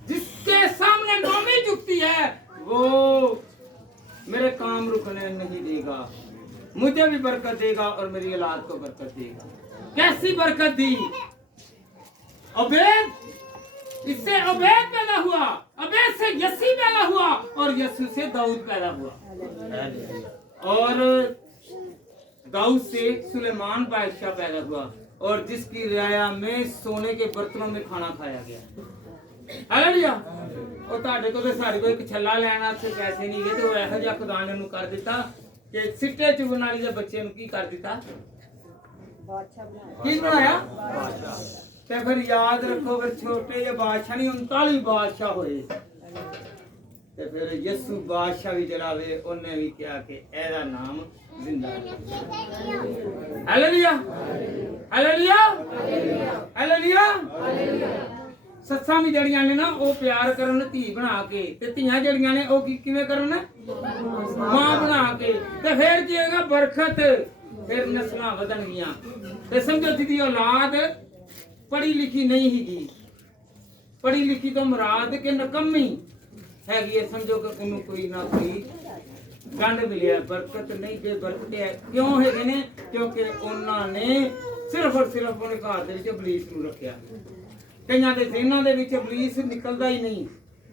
जिसके सामने नौमी झुकती है, वो मेरे काम रुकने नहीं देगा, मुझे भी बरकत देगा और मेरी औलाद को बरकत देगा। कैसी बरकत दी? ओबेद, इससे ओबेद पैदा हुआ, ओबेद से यसी पैदा हुआ और यसी से दाऊद पैदा हुआ, और दाऊद से सुलेमान बादशाह पैदा हुआ, और जिसकी रियाया में सोने के बर्तनों में खाना खाया गया। हालेलुया। और ਤੁਹਾਡੇ ਕੋਲ ਸਾਰੀ ਕੋਈ ਛੱਲਾ ਲੈਣ ਵਾਸਤੇ ਪੈਸੇ ਨਹੀਂ ਗਏ, ਤੇ ਉਹ ਇਹੋ ਜਿਹਾ ਖੁਦਾ ਨੇ ਨੂੰ ਕਰ ਦਿੱਤਾ ਕਿ ਸਿੱਟੇ ਚੁਗਣ ਵਾਲੀ ਦੇ ਬੱਚੇ ਨੂੰ ਕੀ ਕਰ ਦਿੱਤਾ? ਕੀ ਬਣਾਇਆ? ਤੇ ਫਿਰ ਯਾਦ ਰੱਖੋ, ਫਿਰ ਛੋਟੇ ਜਿਹੇ ਬਾਦਸ਼ਾਹ ਨਹੀਂ 39 ਬਾਦਸ਼ਾਹ ਹੋਏ, ਤੇ ਫਿਰ ਯਿਸੂ ਬਾਦਸ਼ਾਹ ਵੀ ਜਿਹੜਾ ਵੇ ਉਹਨੇ ਵੀ ਕਿਹਾ ਕਿ ਇਹਦਾ ਨਾਮ ਜ਼ਿੰਦਾ ਹੈ। Hallelujah, hallelujah, hallelujah. ਸੱਸਾਂ ਵੀ ਜੜੀਆਂ ਨੇ ਨਾ ਉਹ ਪਿਆਰ ਕਰਨ ਧੀ ਬਣਾ ਕੇ, ਤੇ ਧੀਆਂ ਜੜੀਆਂ ਨੇ ਉਹ ਕਿਵੇਂ ਕਰਨ? ਮਾਂ ਬਣਾ ਕੇ। ਤੇ ਫਿਰ ਕੀ ਹੋਏਗਾ? ਬਰਕਤ, ਫਿਰ ਨਸਲਾਂ ਵਧਣਗੀਆਂ। ਤੇ ਸਮਝੋ ਜਿਹਦੀ ਔਲਾਦ ਪੜ੍ਹੀ ਲਿਖੀ ਨਹੀਂ ਹੈਗੀ, ਪੜ੍ਹੀ ਲਿਖੀ ਤੋਂ ਮੁਰਾਦ ਕਿ ਨਕੰਮੀ ਹੈਗੀ ਹੈ, ਸਮਝੋ ਕਿ ਉਹਨੂੰ ਕੋਈ ਨਾ ਕੋਈ ਗੰਢ ਮਿਲਿਆ, ਬਰਕਤ ਨਹੀਂ। ਜੇ ਬਰਕਤ ਹੈ ਕਿਉਂ ਹੈਗੇ ਨੇ? ਕਿਉਂਕਿ ਉਹਨਾਂ ਨੇ ਸਿਰਫ ਔਰ ਸਿਰਫ ਉਹਨੇ ਘਰ ਦੇ ਵਿੱਚ ਇਬਲੀਸ ਨੂੰ ਰੱਖਿਆ। ਕਈਆਂ ਦੇ ਜ਼ਿਹਨਾਂ ਦੇ ਵਿੱਚ ਇਬਲੀਸ ਨਿਕਲਦਾ ਹੀ ਨਹੀਂ,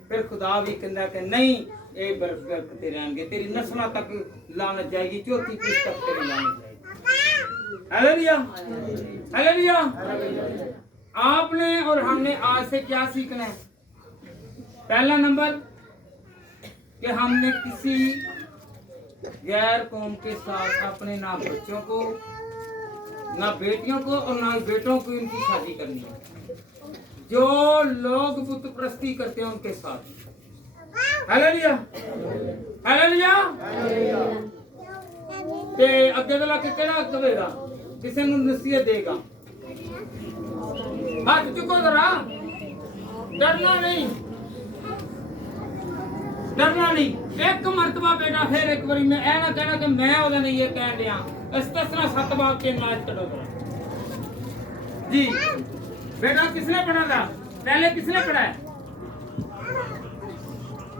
ਫਿਰ ਖੁਦਾ ਵੀ ਕਹਿੰਦਾ ਕਿ ਨਹੀਂ, ਇਹ ਬਰਕਤ ਤੇ ਰਹਿਣਗੇ, ਤੇਰੀ ਨਸਲਾਂ ਤੱਕ ਲਾਨਤ ਜਾਏਗੀ, ਚੌਥੀ ਪੀढ़ी तक तेरी लानत जाएगी। Hallelujah, hallelujah. आपने और हमने आज से क्या सीखना है? पहला नंबर कि हमने किसी गैर कौम के साथ अपने ना बच्चों को, ना बेटियों को और ना बेटों को इनकी शादी करनी है। जो लोग बुत प्रस्ती करते हैं उनके साथ। Hallelujah, hallelujah. ते अगे वाला केड़ा कहेगा, किसी ਨੂੰ नसीहत देगा? हाथ चुको जरा, डरना नहीं, डरना नहीं। एक मरतबा बेटा फिर एक बारी मैं ऐ ना कहना कि मैं ओदा नहीं ये कह दिया। इस्तिस्ना 7 बाब के नाच करो जरा जी। बेटा किसने पढ़ा था? पहले किसने पढ़ा है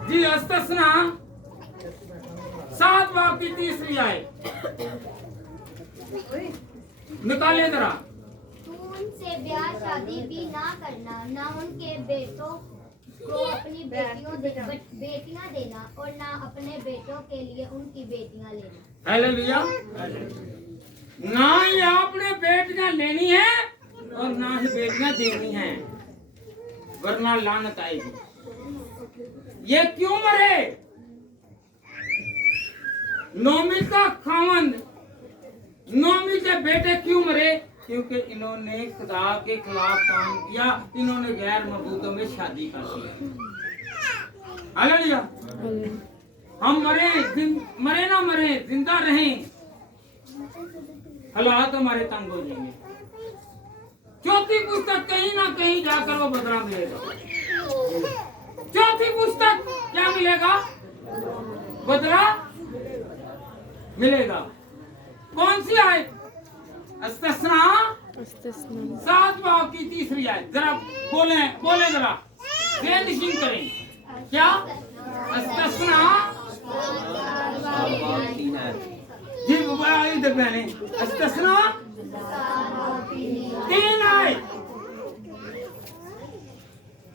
जी? इस्तिस्ना 7 बाब की 3री आयत निकाले जरा। तू उनसे ब्याह शादी भी ना करना, ना उनके बेटों को अपनी बेटियां देना और ना अपने बेटों के लिए उनकी बेटियां लेना। हालेलुया। ना ही आपने बेटियां लेनी है और ना ही बेटियां देनी है, वरना लानत आएगी। ये क्यों मरे? नौमी का खामंद, नौमी के बेटे क्यों मरे? क्योंकि इन्होंने खुदा के खिलाफ काम किया, इन्होंने गैर मबूतों में शादी कर दी। हालेलुया। हम मरे ना मरे, जिंदा रहें, हालात हमारे तंग हो जाएंगे। चौथी पुस्तक कहीं ना कहीं जाकर वो बदला मिलेगा। चौथी पुस्तक क्या मिलेगा? बदला मिलेगा। कौन सी आयत? इस्तिस्ना 7 बाब की 3री आयत। जरा बोले जरा, ज़हन नशीन करें। क्या? इस्तिस्ना जी इधर मैंने इस्तिस्ना 3 आयत।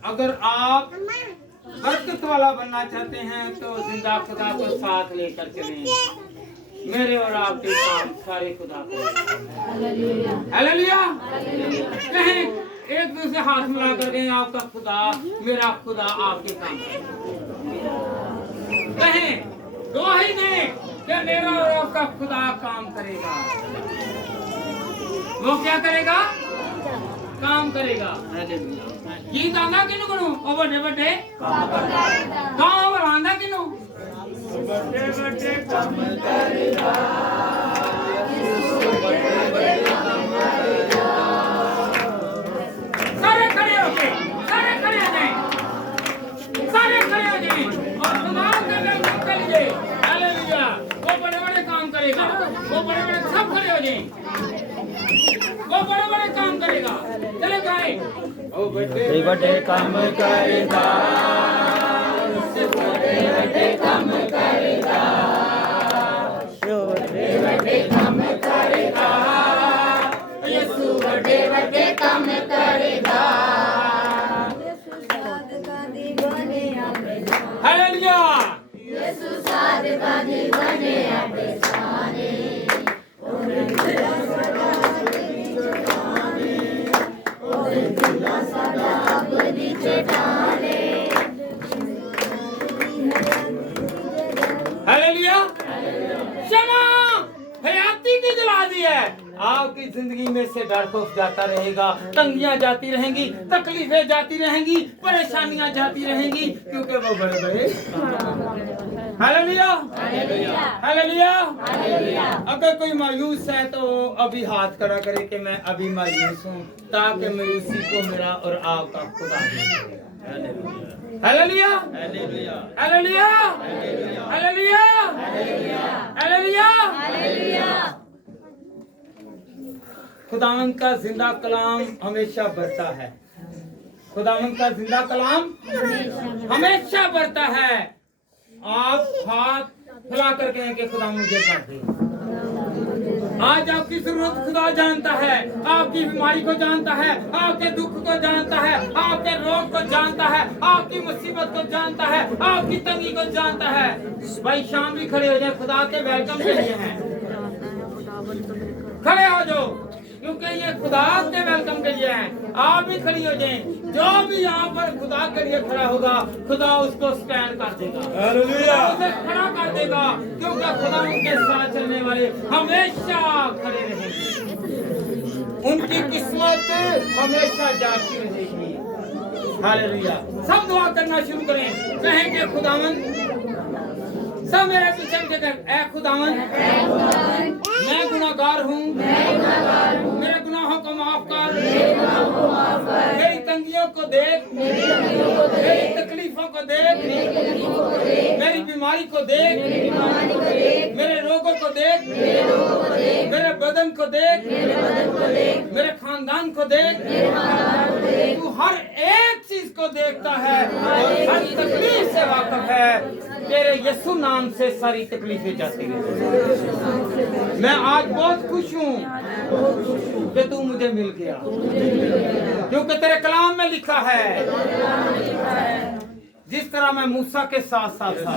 अगर आप बरकत वाला बनना चाहते हैं तो जिंदा खुदा को साथ लेकर चलें। मेरे और आपके काम सारे खुदा करेंगे। हालेलुया। कहें एक दूसरे हाथ मिला कर गए, आपका खुदा, मेरा खुदा आपके काम करेगा। कहें, गवाही दें कि मेरा और आपका खुदा काम करेगा। वो क्या करेगा? काम करेगा। हालेलुया। गीत आंदा किनू करू? ओ बड़े बड़े काम आंदा किनू? बड़े बड़े काम करेगा। सारे खड़े हो जाए, सारे खड़े हो जाए, सारे खड़े हो जाए और कमाल का काम कर लीजिए। हालेलुया। वो बड़े बड़े काम करेगा, वो बड़े बड़े सब खड़े हो जाए, वो बड़े बड़े काम करेगा। चले गाए ओ बड़े बड़े काम करेगा, बड़े बड़े काम करेगा, बड़े बड़े काम करेगा, यीशु बड़े बड़े काम करेगा। हालेलुया। हालेलुया। क्षमा हयाती की दिला दी है। आपकी जिंदगी में से डर खौफ जाता रहेगा, तंगियां जाती रहेंगी, तकलीफें जाती रहेंगी, परेशानियां जाती रहेंगी, क्योंकि वो बड़े बड़े। हालेलुया। हालेलुया। अगर कोई मायूस है तो अभी हाथ खड़ा करे कि मैं अभी मायूस हूँ, ताकि मायूसी को मेरा और आपका खुदा दे। Hallelujah. Hallelujah. Hallelujah. Hallelujah. Hallelujah. खुदावंद का जिंदा कलाम हमेशा बढ़ता है। खुदावंद का जिंदा कलाम हमेशा बढ़ता है। आप हाथ फैला कर कहें कि खुदा मुझे बढ़ दे। आज आपकी जरूरत खुदा जानता है, आपकी बीमारी को जानता है, आपके दुख को जानता है, आपके रोग को जानता है, आपकी मुसीबत को जानता है, आपकी तंगी को जानता है। भाई शाम भी खड़े हो जाए, खुदा के वेलकम के लिए हैं। खड़े हो जाओ, क्योंकि ये खुदा के वेलकम के लिए हैं। आप भी खड़ी हो जाएं। जो भी यहाँ पर खुदा के लिए खड़ा होगा, खुदा उसको स्टैंड कर देगा, खुदा उसे खड़ा कर देगा, क्योंकि खुदा उनके साथ चलने वाले हमेशा खड़े रहेंगे। उनकी किस्मत हमेशा जागती रहेगी। हालेलुया। सब दुआ करना शुरू करें, कहेंगे खुदावन, सब मेरे पीछे ऐ खुदावन, मैं गुनाहगार हूँ, मेरे गुनाहों को माफ कर, मेरी तंगियों को देख, मेरी तकलीफों को देख, मेरी बीमारी को देख, मेरे रोगों को देख, मेरे बदन को देख, मेरे खानदान को देख। तू हर एक चीज को देखता है, हर तकलीफ से वाकिफ है। तेरे यीशु नाम से सारी तकलीफें जाती हैं। मैं आज बहुत खुश हूँ कि तू मुझे मिल गया, क्योंकि तेरे कलाम में लिखा है, जिस तरह मैं मूसा के साथ साथ था,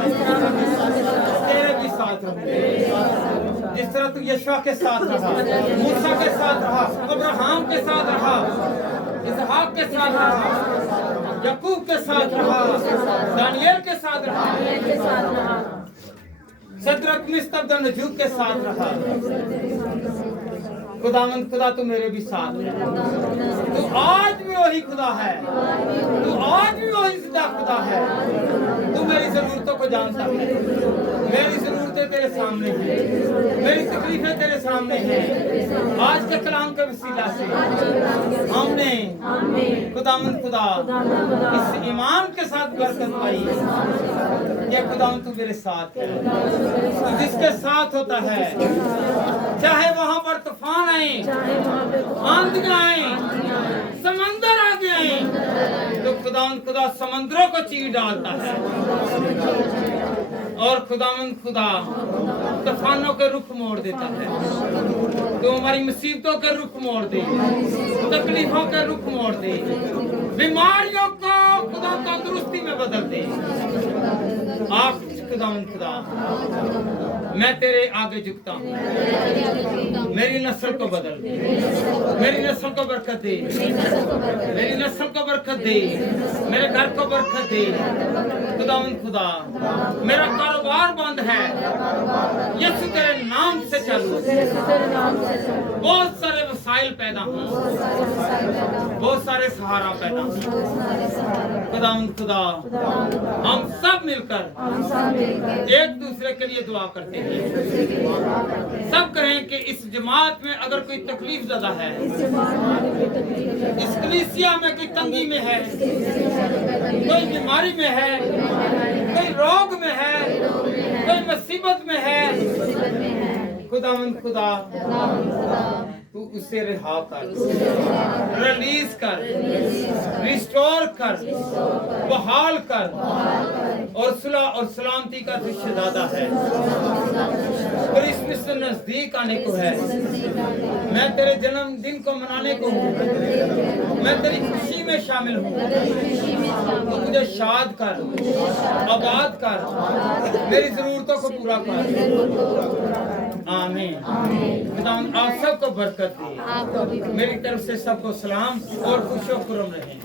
तेरे भी साथ रहूंगा। जिस तरह तू यशवा के साथ रहा, मूसा के साथ रहा, अब्राहम के साथ रहा, इसहाक के साथ रहा, याकूब के साथ रहा, दानियल के साथ रहा, सदरक मिस्तर नजूब के साथ रहा। खुदावंद खुदा तू मेरे भी साथ है। तू आज भी वही खुदा है, तू आज भी वही जिंदा खुदा है। तू मेरी जरूरतों को जानता है, मेरी जरूरतें तेरे सामने हैं, मेरी तकलीफें तेरे सामने हैं। आज के कलाम के वसीला से हमने खुदावंद खुदा इस ईमान के साथ बरकत पाई कि खुदावंद तू मेरे साथ है। तू जिसके साथ होता है, चाहे वहां पर तूफान आए, आंधियां आए, समंदर आगे आए, तो खुदा समंदरों को चीर डालता है। और खुदावंद खुदा तूफानों के रुख मोड़ देता है। तो हमारी मुसीबतों के रुख मोड़ दे, तकलीफों के रुख मोड़ दे, बीमारियों को खुदा तंदुरुस्ती में बदल दे। आप खुदावंद खुदा, मैं तेरे आगे झुकता हूँ, मेरी नस्ल को बदल दे, मेरी नस्ल को बरकत दे, मेरी नस्ल को बरकत दे, मेरे घर को बरकत दे। खुदावंद खुदा मेरा कारोबार बंद है, यीशु तेरे नाम से चालू, बहुत सारे वसाइल पैदा हों, बहुत सारे सहारा पैदा हों। खुदावंद खुदा हम सब मिलकर एक दूसरे के लिए दुआ करते हैं। सब कहें कि इस जमात में अगर कोई तकलीफ ज़्यादा है, इस कलीसिया में कोई तंगी में है, कोई बीमारी में है, कोई रोग में है, कोई मुसीबत में है, खुदावंद खुदा तू उसे रिहा कर, रिलीज कर, रिस्टोर कर, बहाल कर और सुलह और सलामती का दादा है। क्रिसमस नजदीक आने को है, मैं तेरे जन्मदिन को मनाने को हूँ, मैं तेरी खुशी में शामिल हूँ। तू मुझे शाद कर, आबाद कर, मेरी जरूरतों को पूरा कर। आमीन। खुदावंद आप सबको बरकत दे, मेरी तरफ से सबको सलाम और खुशो खुर्रम रहें।